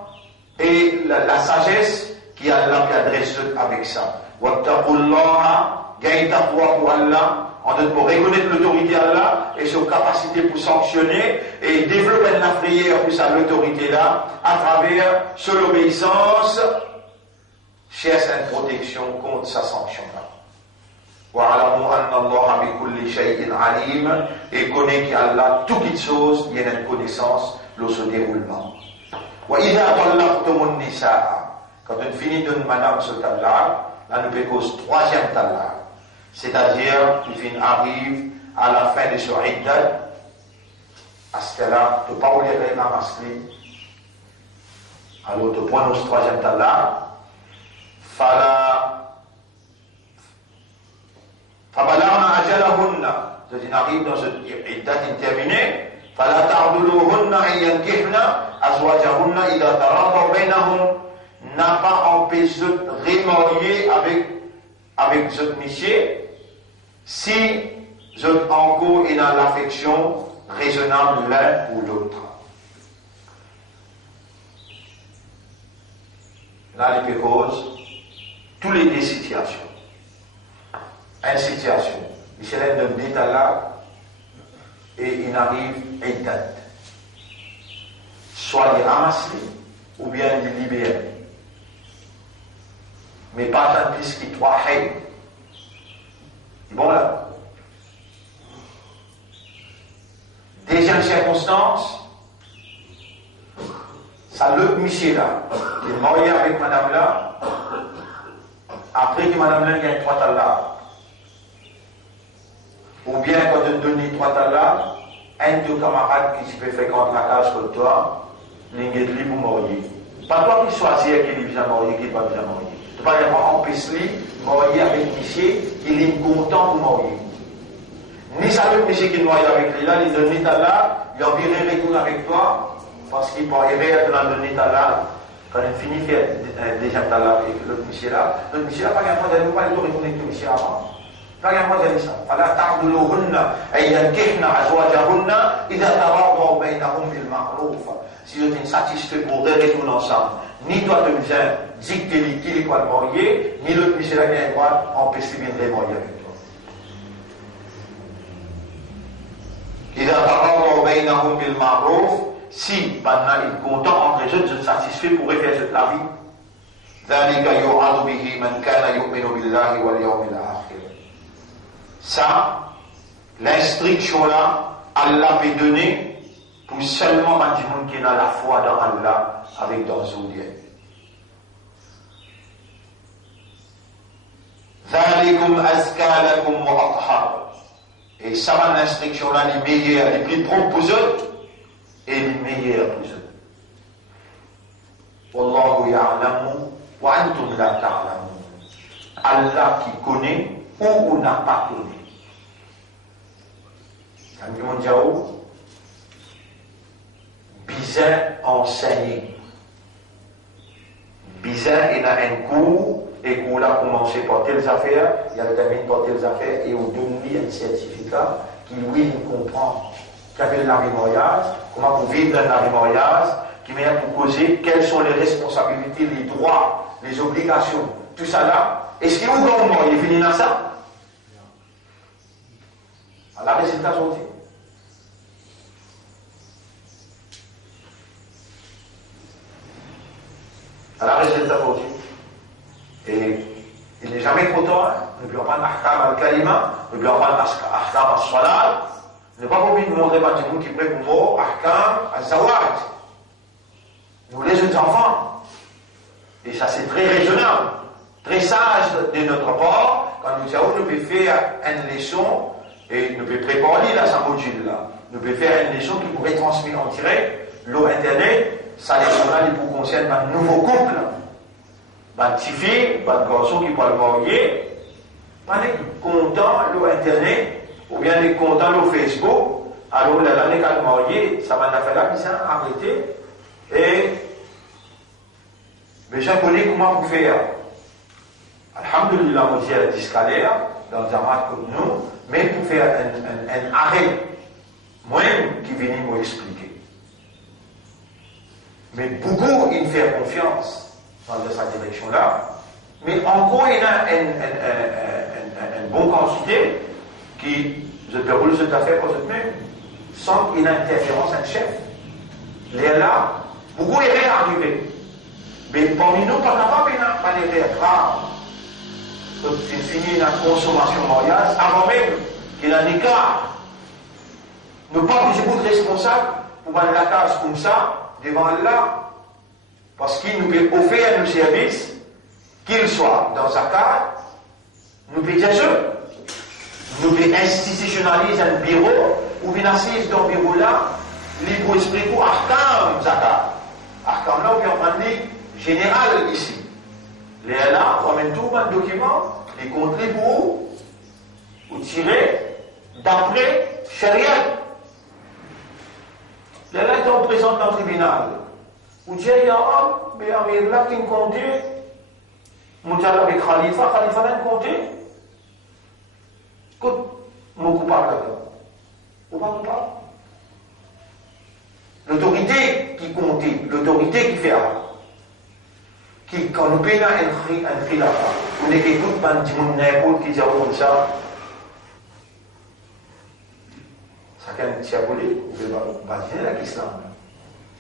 et la sagesse qui Allah adresse avec ça. واتقوا الله. Gagne ta foi pour Allah, en d'autres mots, reconnaître l'autorité d'Allah et sa capacité pour sanctionner et développer la prière pour sa l'autorité là, à travers son obéissance, cherche une protection contre sa sanction là. وَعَلَمُوا أَنَّ اللَّهَ بِكُلِّ شَيْءٍ عَلِيمٌ. Et connaît qu'Allah, toute chose, il y a une connaissance dans ce déroulement. وَإِذَا طَلَّقْتُمُ النِّسَاءَ. Quand on finit de madame ce talaq, là nous pécons 3e talaq. C'est-à-dire, il arrive à la fin de ce iddat, à ce cas-là, tu ne peux pas oublier la masquer. Alors, tu prends notre 3e talaq, فبلغنا أجلهن. C'est-à-dire, il arrive dans cette date interminée. فلا تعضلوهن أن ينكحن أزواجهن إذا تراضوا بينهم. N'a pas empêché de remarier avec ce monsieur si vous êtes encore dans l'affection raisonnable l'un ou l'autre. Là, il cause toutes les deux situations. Une situation, Michel donne des là et il arrive à une date. Soit il ramasse ou bien il libère. Mais pas tant plus qu'il doit haïr. Bon là. Deuxième circonstance, ça l'autre monsieur là, qui est marié avec madame là, après que madame là gagne 3 talars. Ou bien quand on donne 3 talars, un de camarades qui peut fréquenter la case comme toi, il est libre pour marier. Pas toi qui choisis qui est bien marié, qui n'est pas bien marié. Tu ne peux pas empêcher de marier avec monsieur qui est content pour marier. Ni ça le monsieur qui est marié avec lui là, il donne 3 talars, il a envie de retourner avec toi, parce qu'il peut arriver à te donner 3 talars. Quand il finit de faire déjà talars avec l'autre monsieur là n'a pas grand chose à nous, pas le retourner avec le monsieur avant. Pas grand chose à ça. فلا تعضلوهن أن ينكحن أزواجهن إذا تراضوا بينهم بالمعروف. Si vous êtes satisfait pour retourner ensemble, ni toi de bien dicter qui est quoi le marier, ni l'autre monsieur là qui a le droit d'empêcher de marier avec toi. إذا تراضوا بينهم بالمعروف. Si maintenant il est content entre les autres, vous êtes satisfait pour refaire cette la vie. ذلك يوعظ به من كان يؤمن بالله واليوم الآخر. Ça, l'instruction là, Allah peut donner pour seulement un monde qui a la foi dans Allah avec dans Zodiac. ذلكم أزكى لكم وأطهر. Et ça, l'instruction là, les meilleurs, les plus prompts pour eux et les meilleurs pour eux. Wallahu ya'lamu wa antum la ta'lamun. Allah qui connaît ou n'a pas connu. Comme Diao, Bizarre enseigné. Bizarre, il a un cours, et qu'on a commencé par telles affaires, il a terminé par telles affaires, et on donne lui un certificat qui, lui, il comprend qu'avec le mariage, comment pour vivre dans le mariage, qui vient pour causer quelles sont les responsabilités, les droits, les obligations, tout ça là. Est-ce qu'il y a un moment, il est fini dans ça? Alors, les résultats sont dit. Alors, les résultats sont dit. Et il n'est jamais trop tard. Ne pouvons pas d'ahkam al-kalima, ne pouvons pas d'ahkam al-salat. Ne pas oublier de montrer à tout le monde qui prête pour mot, ahkam al-zawaj. Nous les autres enfants. Et ça, c'est très raisonnable, très sage de notre part. Quand nous avons, nous pouvons faire une leçon. Et nous pouvons préparer la module là. Nous pouvons faire une leçon qui pourrait transmettre en direct. L'eau internet, ça leçon-là, il pour concerner un nouveau couple. Un petit fille, un garçon qui peut le marier. Pas des contents, l'eau internet, ou bien des contents, l'eau Facebook. Alors l'année qu'elle marié, ça va faire là, qui s'est arrêté. Et mais je connais comment vous faire. Alhamdulillah, on dit à la discalaire, dans un match comme nous. Mais pour faire un arrêt, moi-même qui viens me expliquer. Mais beaucoup, ils font confiance dans cette direction-là. Mais encore, il y a une bonne quantité qui se déroule cette affaire pour cette-même, sans qu'il y ait une interférence à un chef. Les là, beaucoup est rien arrivé. Mais parmi nous, pas capable, il n'y a pas d'erreur grave. Donc, c'est fini la consommation mariage avant même qu'il y ait un écart. Ne pas vous être responsable pour aller la case comme ça devant Allah. Parce qu'il nous peut offrir un service, qu'il soit dans un cadre, nous peut dire ça. Nous peut institutionnaliser un bureau, ou bien assise dans le bureau là, libre esprit pour Ahkam Zakat. Ahkam là, on peut en prendre général ici. Les là, on amène tout un document, les comptes les pour tirer d'après Sharia. Les là, ils sont présents dans le tribunal. Ou tiens, il y a un, mais Amir là qui compte, Moutala avec Khalifa n'a compté. Écoute, mon coupable là-dedans. Ou pas coupable? L'autorité qui comptait, l'autorité qui fait ça. Qui, quand nous payons un khilafa, on est écoute, ben, du monde n'importe qui dit comme ça. Ça quand même diabolique, vous pouvez imaginer la question.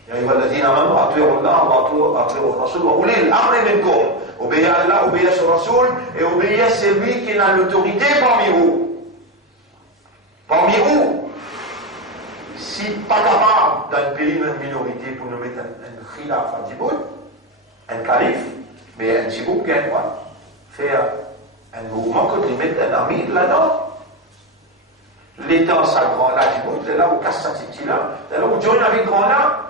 يا أيها الذين آمنوا أطيعوا الله وأطيعوا الرسول وأولي الأمر منكم. Obéissez à Allah, obéissez au Rasoul et obéissez à celui qui a l'autorité parmi vous. Parmi vous, si pas capable d'un pays ou une minorité pour nous mettre un khilaf à Djibout, un calife, mais un Djibout qui a faire un mouvement que de mettre un ami là-dedans. L'état sacré là, Djibout, c'est là où casse sa titi là, c'est là où John avait grand là.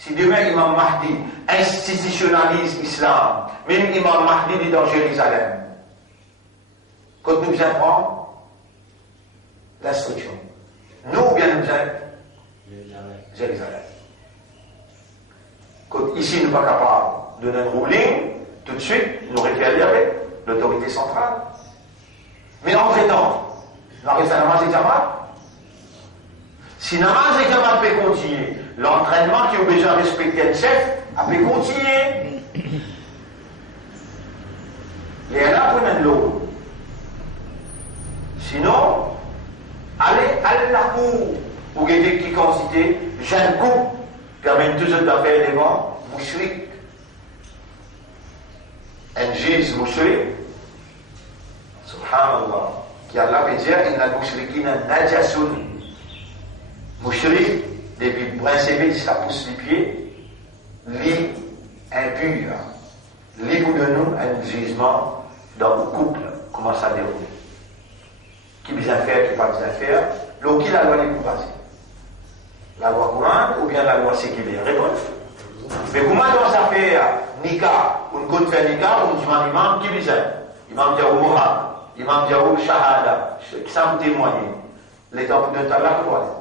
Si demain Imam Mahdi institutionnalise l'islam, même Imam Mahdi est dans Jérusalem, quand nous avons l'instruction, nous bien nous avons Jérusalem. Quand ici nous ne sommes pas capables de donner un ruling, tout de suite nous réclamer avec l'autorité centrale. Mais en temps, nous avons fait la namaz et Jamaat. Si namaz et Jamaat peut continuer, l'entraînement qui a besoin de respecter le chef, a pu continuer. Les là pour un lot. Sinon, allez à la cour, ou quelqu'un qui considère, jeune couple, qui amène tous les affaires devant, mouchrik. Un juge mouchrik, subhanallah, qui Allah veut dire, il n'a mouchrikina najasun. Mouchrik, depuis principe ça pousse les pieds, lit impur, lit pour nous un jugement dans le couple, comment ça déroule. Qui bien faire, qui pas bien faire, l'eau qui la loi les plus basée. La loi courante ou bien la loi séculaire. Réponse. Mais comment dans ça fait Nika, on compte faire Nika, on dit imam qui bien, imam Diaou Mohammed, imam Diaou Shahada, qui ça vous témoigner. L'état de Talak, quoi.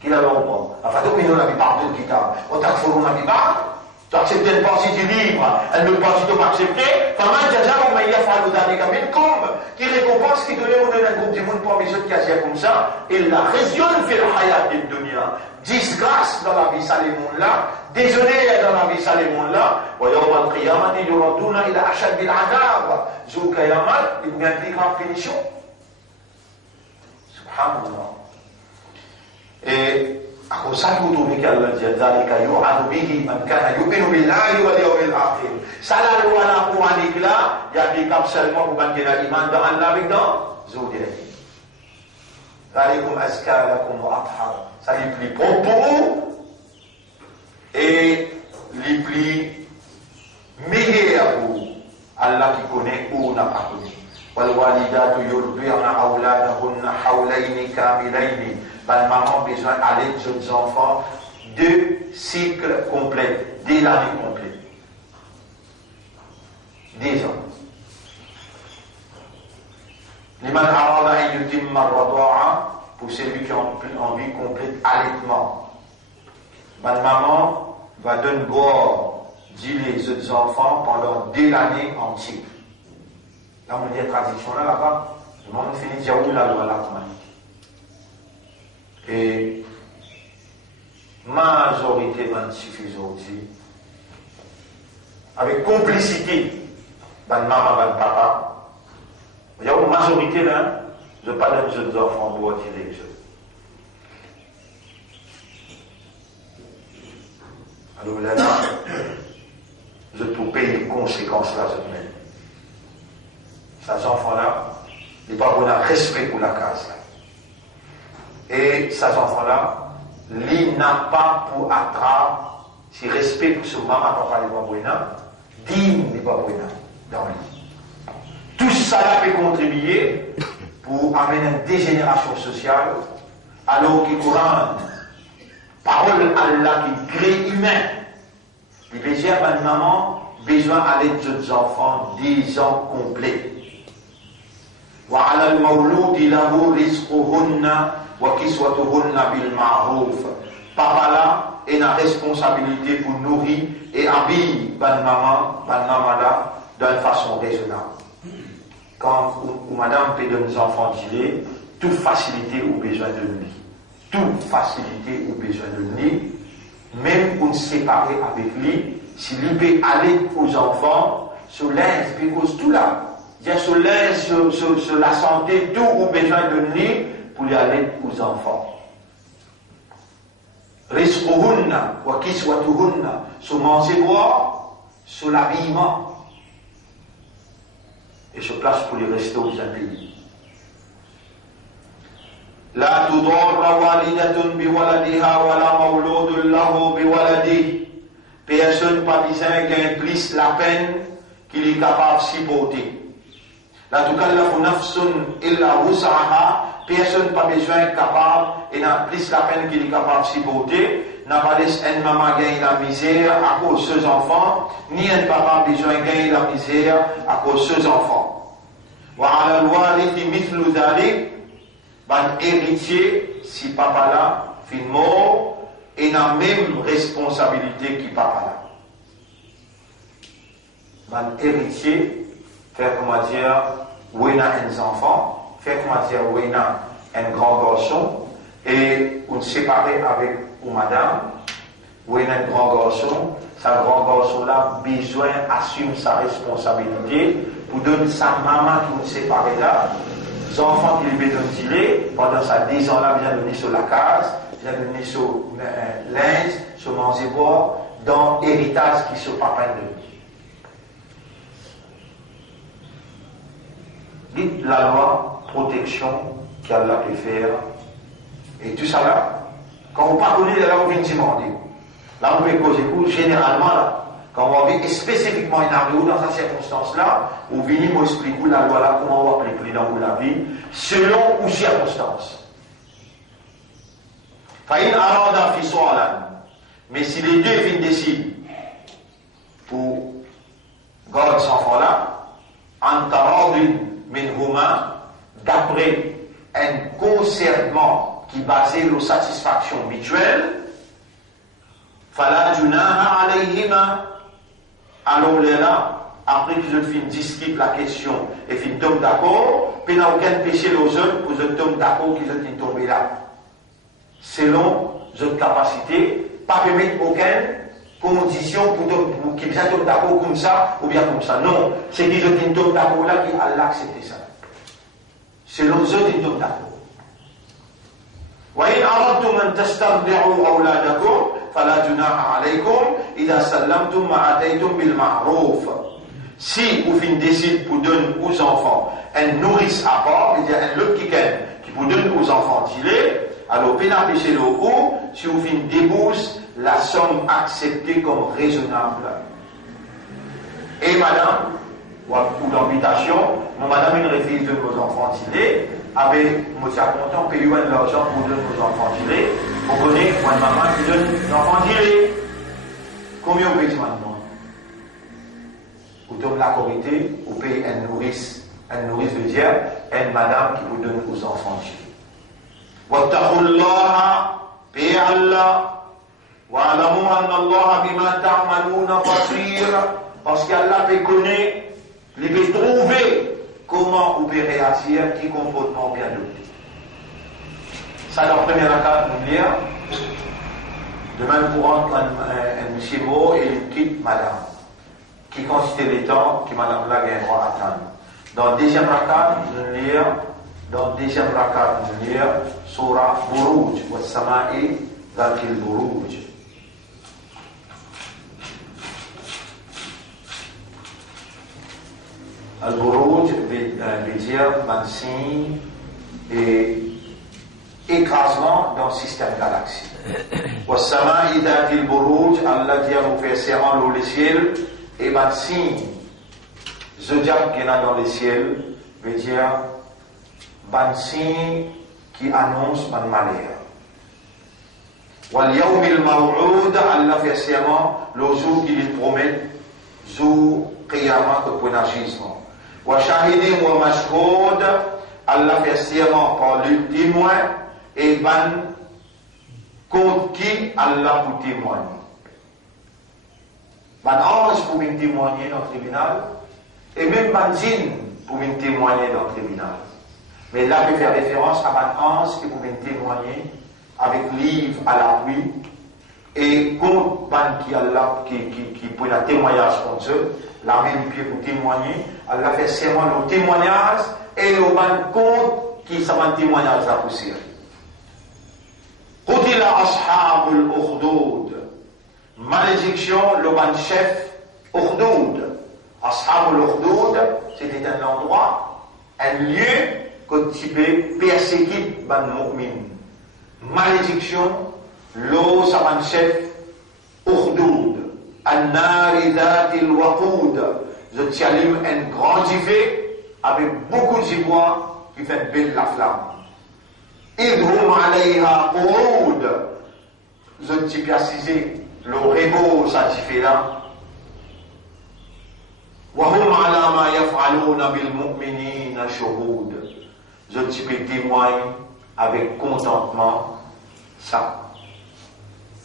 Qu'il a longtemps. Enfin, donc, nous n'avons pas de kitab. On t'a fait un kitab, tu acceptes une partie du livre, une autre partie tu vas accepter. Comment déjà, on m'a dit à faire le dernier camin, comme, qui récompense, qui donne un groupe du monde pour mes autres qui agissent comme ça, et la raison fait le hayat de dunya. Disgrâce dans la vie, ça les mondes là, désolé dans la vie, ça les mondes là, ويوم القيامة يردون إلى أشد العذاب. Jour Kayamat, il y a une plus grande punition. Subhanallah. Et à cause ça, vous trouvez qu'Allah dit ذلك يوعظ به من كان يؤمن بالله واليوم الآخر. Ça la loi là pour aller là, il y a des cas seulement pour maintenir l'iman dans Allah avec dans Zodiac. ذلكم أزكى لكم وأطهر. Ça les plus propres pour vous et les plus meilleurs pour vous. Allah qui connaît ou n'a pas connu. والوالدات يرضعن أولادهن حولين كاملين. La maman a besoin d'aller aux autres enfants 2 cycles complets, dès l'année complète. 10 ans. Liman arada an yutimma ar-rada'a, pour celui qui a envie complète allaitement. Ma maman va donner boire, dit les autres enfants pendant 2 l'année entière. Là, on dit la tradition là-bas, le monde finit de où la loi là, et majorité suffisait aussi, avec complicité, dans maman, dans papa. Il y a une majorité là, je parle de jeunes enfants pour attirer les jeunes. Alors là, je peux payer les conséquences là, je mets. Ces enfants-là, ils n'ont pas un respect pour la case là. Et ces enfants-là, ils n'ont pas pour attraper, si respect pour ce maman, papa, les babouina, digne les babouina dans le lit. Tout ça peut contribuer pour amener une dégénération sociale, alors qu'il courant, parole Allah qui crée humain, Les besoins de maman, besoin à l'aide des enfants 10 ans complets. وعلى المولود له رزقهن وكسوتهن بالمعروف. Papa là est la responsabilité pour nourrir et habiller ban maman là d'une façon raisonnable. Quand ou madame peut donner aux enfants d'îler, toute facilité ou besoin de lui. Toute facilité ou besoin de lui, même pour se séparer avec lui, si lui peut aller aux enfants, sur l'aise, parce tout là, sur l'aise, sur la santé, tout ou besoin de lui pour y aller aux enfants. Rizquhunna wa kiswatuhunna, sur manger boire, sur l'habillement. Et sur place pour les restos aux pays. لا تضار والدة بولدها ولا مولود له بولده. Personne pas besoin gagne plus la peine qu'il est capable de supporter. La tukallafu nafsun illa wus'aha. Personne pas besoin capable et n'a plus la peine qu'il est capable de supporter. N'a pas laissé une maman gagner la misère à cause de ses enfants, ni un papa besoin gagner la misère à cause de ses enfants. Wa 'ala al-warithi mithlu dhalik. Un héritier, si papa là, fin mort, et la même responsabilité que papa là. Un héritier, fait comment dire, où il a un enfant, fait comment dire, où il a un grand garçon, et on séparé avec une madame, où il a un grand garçon, ce grand garçon là, besoin assume sa responsabilité pour donner sa maman qui nous séparé là. Les enfants qui lui donnent pendant ces 10 ans-là, viennent donner sur la case, viennent donner sur linge, sur manger boire, dans l'héritage qui se papa de lui. Dites la loi, protection qu'Allah peut faire. Et tout ça là, quand on ne connaît pas, là on vient demander. Là on peut causer coup, généralement là. Quand on va spécifiquement une arrivée dans cette circonstance-là, on vient nous expliquer la loi là, comment on va appliquer dans la vie, selon ou circonstance. Mais si les deux viennent décider pour garder cet enfant-là, d'après un concertement qui est basé sur satisfaction mutuelle, alors là, après que je fin discute la question et fin tombe d'accord, puis il n'y a aucun péché aux autres pour que je tombe d'accord qu'ils sont tombés là. Selon votre capacité, pas permettre aucune condition pour qu'ils soient d'accord comme ça ou bien comme ça. Non, c'est qu'ils sont tombés d'accord là qui Allah accepté ça. Selon eux, ils tombent d'accord. وإن أردتم أن تسترضعوا أولادكم فلا جناح عليكم إذا سلمتم ما آتيتم بالمعروف. Si vous décidez pour donner aux enfants un nourrice à part, c'est-à-dire un autre qui vous donne aux enfants tirés, alors pénaliser le haut si vous débourse la somme acceptée comme raisonnable. Et madame, ou l'habitation, madame, une refuse de vos enfants tirés, avec monsieur content payer de l'argent pour donner aux enfants tirés. Vous connaissez une maman qui donne aux enfants tirés. Combien vous payez maintenant? Vous donnez la corité, vous payez un nourrice veut dire une madame qui vous donne aux enfants tirés. Wattaqullaha, payez Allah, wa'alamu anna Allah bima ta'maluna basir, parce qu'Allah peut connaître, il peut trouver comment on peut réagir, qui comportement bien adopté. Ça, la première attaque, nous lire. De même courant, un monsieur mot et il quitte madame. Qui constitue les temps que madame là a droit à attendre. Dans le deuxième rakat, nous lire. Dans le deuxième rakat, nous lire. Surah Buruj. Wa sama'i dhakil Buruj. Al-Buruj veut dire signe et écrasement dans le système galaxie. Wassama'i dhatil Buruj, Allah dit à nous faire serment dans le ciel, et signe zodiac qui est dans le ciel veut dire signe qui annonce mon malheur. Wal yawmil maw'ud, Allah fait serment, le jour qu'il promet, jour qiyamah de pénagissement. Wa shahidim wa mashhoud, Allah fait serment par le témoin et ban contre qui Allah pour témoigner. Ban ange pour venir témoigner dans le tribunal et même ban djinn pour venir témoigner dans le tribunal. Mais là, je fais référence à ban ange qui pour venir témoigner avec livre à l'appui et contre ban qui Allah qui pour un témoignage contre eux, la main du pied pour témoigner, Allah fait serment le témoignage et le ban contre qui ça va témoignage à pousser. Qutila ashabul ukhdud. Malédiction, le ban chef ukhdud. Ashabul ukhdud, c'était un endroit, un lieu que tu peux persécuter ban mu'min. Malédiction, l'eau, ça ban chef ukhdud. An-nari dhatil waqud. Je t'allume un grand duvet avec beaucoup d'ivoire qui fait belle la flamme. Idhum alayha qurud. Je t'ai précisé le rébo, ça t'y fait là. Wa hum ala ma yaf'aluna bil mu'minina shuhud. Je t'y peux témoigner avec contentement ça.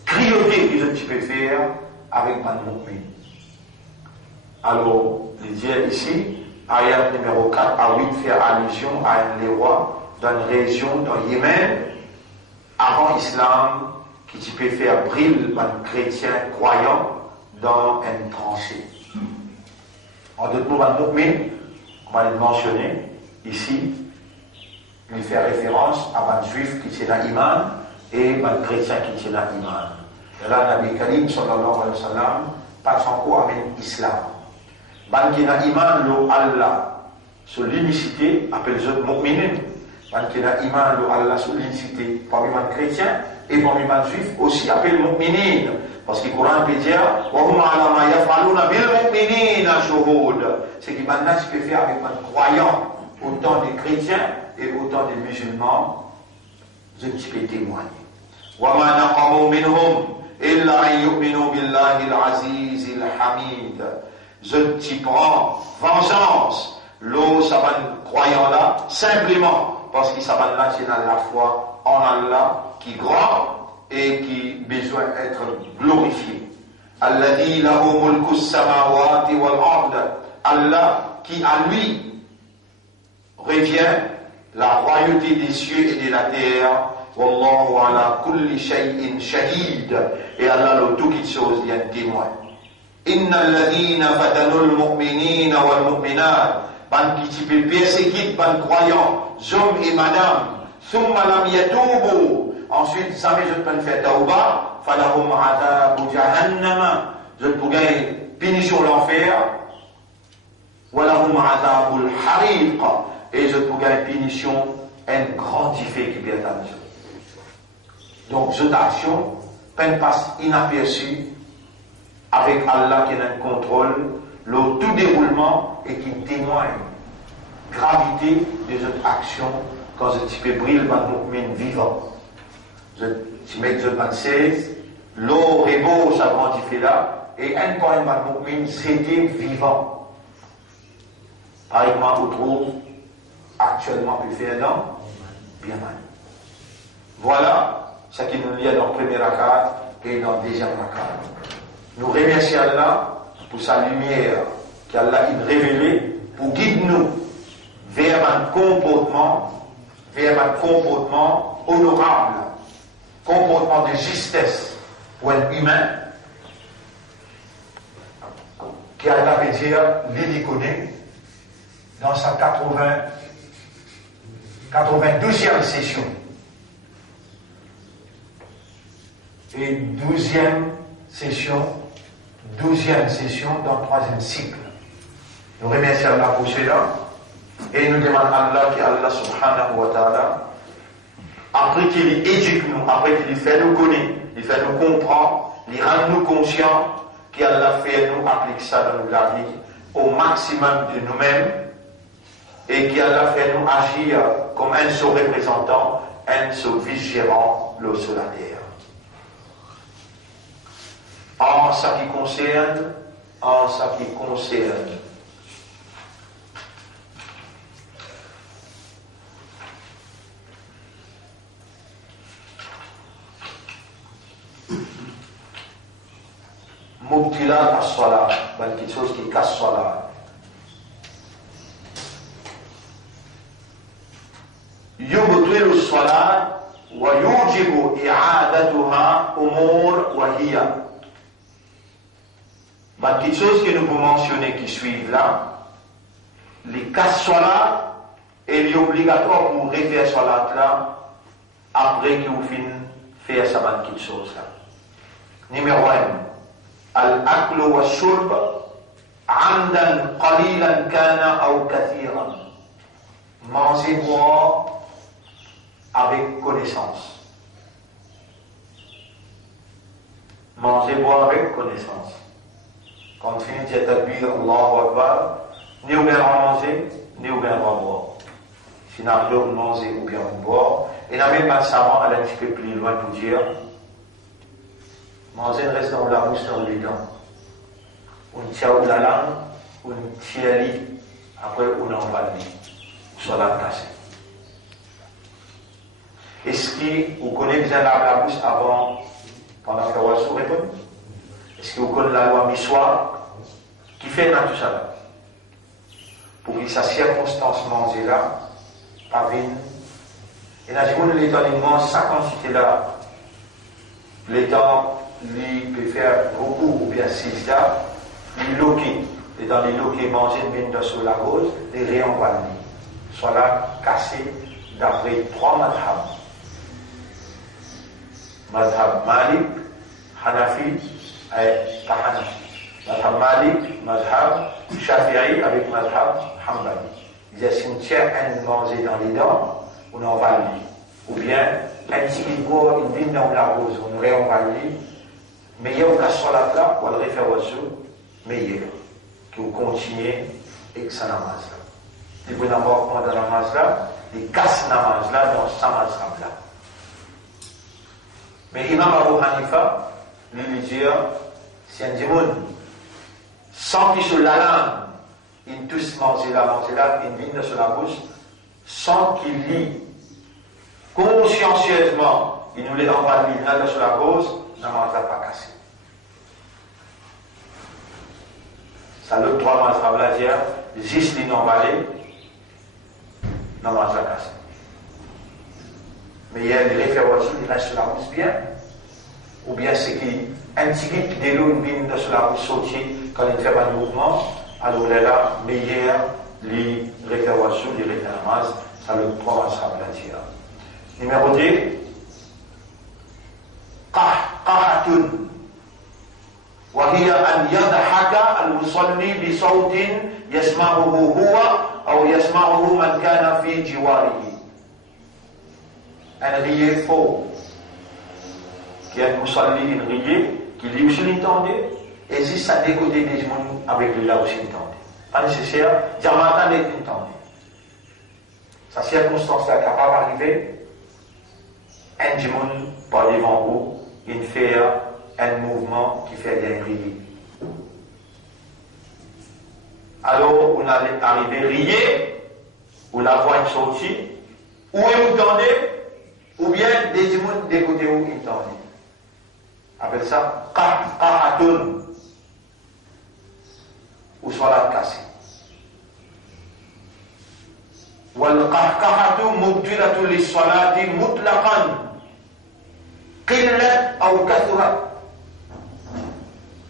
Cruauté que je t'y peux faire avec ma mu'min. Alors, je dis ici, ayat numéro 4 à 8 fait allusion à un roi dans une région, dans Yémen, avant l'islam, qui peut faire briller un chrétien croyant dans une tranchée. En d'autres mots, un mu'min, on va le mentionner ici, il fait référence à un juif qui tient l'iman et un chrétien qui tient l'iman. Et là, Nabi Karim, sallallahu alayhi wa sallam, passe encore avec l'islam. Ban qui n'a iman lo Allah sur l'unicité appelle les autres mu'minin. Ban qui n'a iman lo Allah sur l'unicité parmi les chrétiens et parmi les juifs aussi appelle mu'minin. Parce que le Coran peut dire wa hum ala ma yaf'aluna bil mu'minina shuhud. C'est que maintenant tu peux faire avec les croyants, autant des chrétiens et autant des musulmans, je peux témoigner. Wa ma naqamu minhum illa an yu'minu billahi al-aziz al-hamid. Je t'y prends vengeance, l'eau saban croyant là, simplement parce qu'il saban là, c'est la foi en Allah qui est grand et qui besoin d'être glorifié. Alladhi lahu mulku samawati wal ard. Allah qui à lui revient la royauté des cieux et de la terre. Wallahu ala kulli shay'in shahid. Et Allah le tout qui chose il y a un témoin. Inna alladhina fatanul mu'minina wal mu'minat. Ban qui peut persécuter ban croyants, hommes et madame. Thumma lam yatubu. Ensuite, jamais je peux faire tauba. Falahum adhabu jahannama. Je peux gagner punition l'enfer. Walahum adhabul hariq. Et je peux gagner punition un grand feu qui vient à nous. Donc, cette action passe inaperçue avec Allah qui a un contrôle, le tout déroulement et qui témoigne gravité de cette action quand je peux briller le mu'min vivant. Je mets le 16, l'eau rébo, ça grandifie là, et un point de mu'min, c'était vivant. Par exemple, on trouve actuellement plus fait un an, bien mal. Voilà ce qui nous lie dans le premier rakat et dans le deuxième rakat. Nous remercions Allah pour sa lumière qu'Allah a révélée pour guider nous vers un comportement honorable, comportement de justesse pour un humain qui Allah veut dire l'Idiconé dans sa 92e session et 12e session dans le 3e cycle. Nous remercions Allah pour cela et nous demandons à Allah qu'Allah subhanahu wa ta'ala, après qu'il éduque nous, après qu'il fait nous connaître, il fait nous comprendre, il rend nous conscients qu'Allah fait nous appliquer ça dans la vie au maximum de nous-mêmes et qu'Allah fait nous agir comme un seul représentant, un seul vice-gérant sur la terre. en ce qui concerne mubtilat as-salat, quelque chose qui casse salat. يبطل الصلاة ويوجب إعادتها أمور وهي. Quelque chose que nous vous mentionnez qui suivent là, les casse salat et les obligatoire pour refaire salat là après que vous finissez faire ça quelque chose là. Numéro 1, al-aklu wa shurb amdan qalilan kana aw kathiran. Manger, boire avec connaissance. Manger, boire avec connaissance. Quand on finit de dire Allahu Akbar, ni ou bien on manger, ni ou bien on boire. Sinon, on manger ou bien on boire. Et la même savant, elle est un petit peu plus loin pour dire manger reste dans la bouche, dans les dents. On tient la langue, on tient lit, après on envale lit. Soit la cassée. Est-ce que vous connaissez bien la bouche avant, pendant que vous avez répondu? Est-ce que vous connaissez la loi Missoir qui fait dans tout ça là? Pour que sa circonstance manger là, pas vine. Et là, si vous les temps immense, sa quantité là, les temps, il peut faire beaucoup ou bien 6 là, il loqué. Et dans les loqués, manger une mine sur la cause, les réenvoyer. Soit là cassé d'après 3 madhab. Madhab Malik, Hanafi et Hanafi. Madhab Malik, Madhab Shafi'i avec Madhab Hanbali. Il y a si on tient un manger dans les dents, on en va le ou bien un petit bois, une vigne dans la rose, on réenvale mais il y a un cas sur la table, on le réfère au sous, meilleur, que vous continuez et que ça n'amasse là. Si vous n'avez pas dans la masse là, les casse la masse là dans sa masse là. Mais Imam Abu Hanifa, lui dit, si un démon, sans qu'il se la langue, il touche manger là, il vigne sur la bouche, sans qu'il lit consciencieusement, il nous les envoie là sur la bouche, la masse là pas cassé. Ça le droit masse là dire, juste l'inenvalé, la masse là cassé. Mais il y a des références qui restent sur la bouche bien, ou bien c'est qu'un petit guide de l'eau vient sur la bouche sortie quand il fait un mouvement, alors là, meilleur les références, les références, ça le prend à sa place. Numéro 2, قحطة وهي أن يضحك المصلي بصوت يسمعه هو أو يسمعه من كان في جواره. Un rier faux, qui a un musalli, un rier, qui lui aussi l'entendait, et si ça décotait des gens avec lui là aussi l'entendait. Pas nécessaire, Jamata n'est entendu. Sa circonstance là capable d'arriver, un démon par devant vous, il fait un mouvement qui fait des rier. Alors, on allait arriver rier, ou la voix est sortie, ou vous entendez, ou bien des démons des côtés où ils entendent. Appelle ça qahatoun, ou soit la cassée. والقهقهة مبطلة للصلاة مطلقا قلت أو كثرت.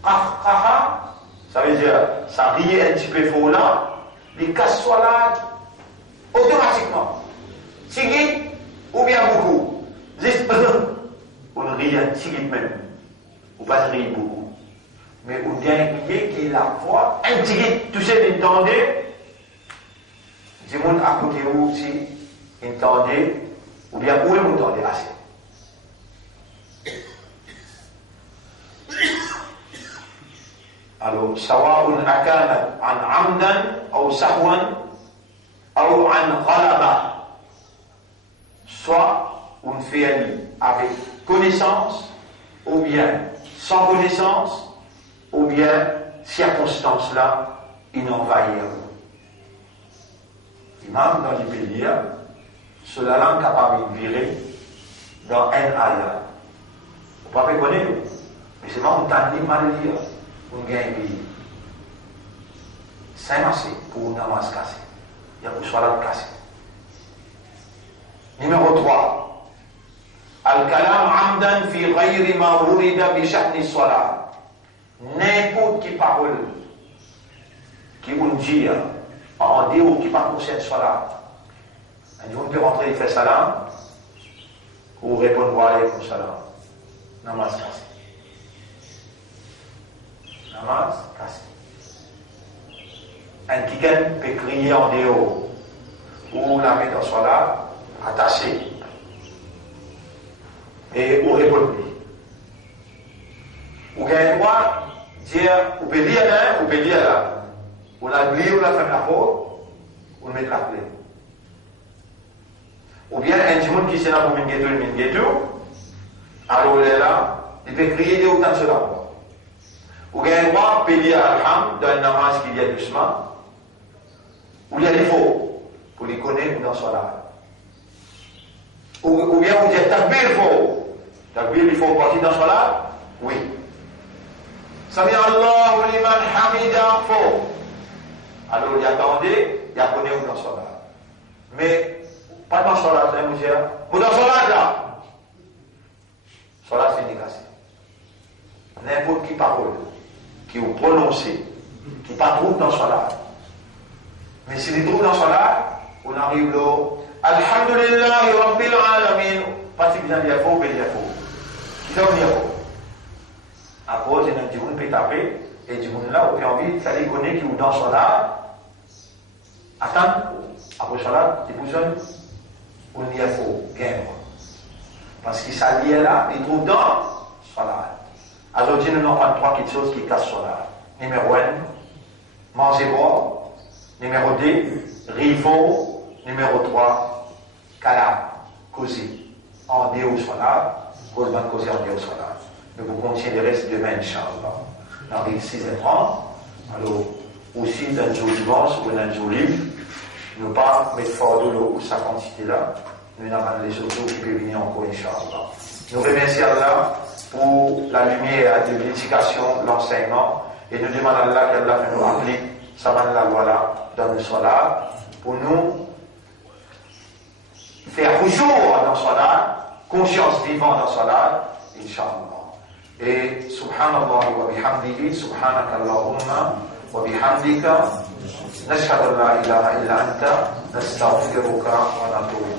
قهقهة, ça veut dire ça rit un petit peu fort là, les casse salat automatiquement. Tigit ou bien beaucoup. Juste on rit un tigit même, ou pas rire beaucoup. Mais on vient crier qui est la voix, un tigit, tout ça l'entendez. Du monde à côté où aussi entendez, ou bien où vous entendez assez. Alors, سواء أكانت عن عمدا أو سهوا أو عن غلبة. Soit on fait avec connaissance, ou bien sans connaissance, ou bien circonstance-là, ils envahirent. Imam dans l'Ibélia, cela là capable de virer dans un ayah. Vous ne pouvez pas connaître, mais c'est pas un temps mal lire pour gagner un pays. C'est assez pour une namaz cassée. Il y a une salat cassée. Numéro 3. Al-kalam amdan fi ghayri ma wurida bi sha'ni salat. N'importe qui parole qui vous dit en dit ou qui pas concerne salat. Un jour, on peut rentrer et faire salam ou répondre wa alaykum salam. Namaz cassé. Namaz cassé. Un kiken peut crier en dehors ou la mettre en salat attachée et ou répondre. Ou gagne le droit dire ou peut lire là ou peut lire là. On a oublié ou la fin de la faute ou mettre la clé. Ou bien un monde qui s'est là pour une ghetto, alors là, il peut crier de autant sur la voix. Ou bien un droit peut lire Alham dans un namaz qu'il y a doucement, ou il y a des faux pour les connaître dans son âme. Ou bien vous dites takbir faux. Takbir il faut partir dans son âme? Oui. Sami Allahu liman hamida faux. Alors il attendait, il a connu dans son âme. Mais pas dans son âme, vous dites, ou dans son âme là. Son âme c'est négation. N'importe qui parole, qui vous prononcez, qui ne pas trouve dans son âme. Mais s'il trouve dans son âme, on arrive là. Alhamdulillah, Rabbil Alamin. Pas si bien dire faux, mais dire faux. Qui fait dire faux? À cause, il y a un petit monde qui peut taper, et du monde là, on a envie de faire les connaître qui sont dans son âme. Attends, après son âme, il bougeonne, on dit faux, bien. Parce qu'il s'allie là, il trouve dans son âme. Alors, nous n'avons pas trois petites choses qui cassent son âme. Numéro 1, manger boire. Numéro 2, rivaux. Numéro 3, kalam, causer. En déo solat, cause ban causer en déo solat. Nous vous continuer le reste demain, Inch'Allah. Dans les 6h30, alors, aussi dans le jour dimanche ou dans le jour libre, nous pas mettre fort de l'eau ou sa quantité là, nous n'avons les autres qui peuvent venir encore, Inch'Allah. Nous remercions Allah pour la lumière de l'éducation, l'enseignement, et nous demandons à Allah qu'Allah nous applique sa main la voilà dans le solat, pour nous faire toujours dans son âme, conscience vivante dans son âme, Inch'Allah. Et subhanallah wa bihamdihi, subhanaka Allahumma wa bihamdika, nashhadu an la ilaha illa anta, nastaghfiruka wa natubu.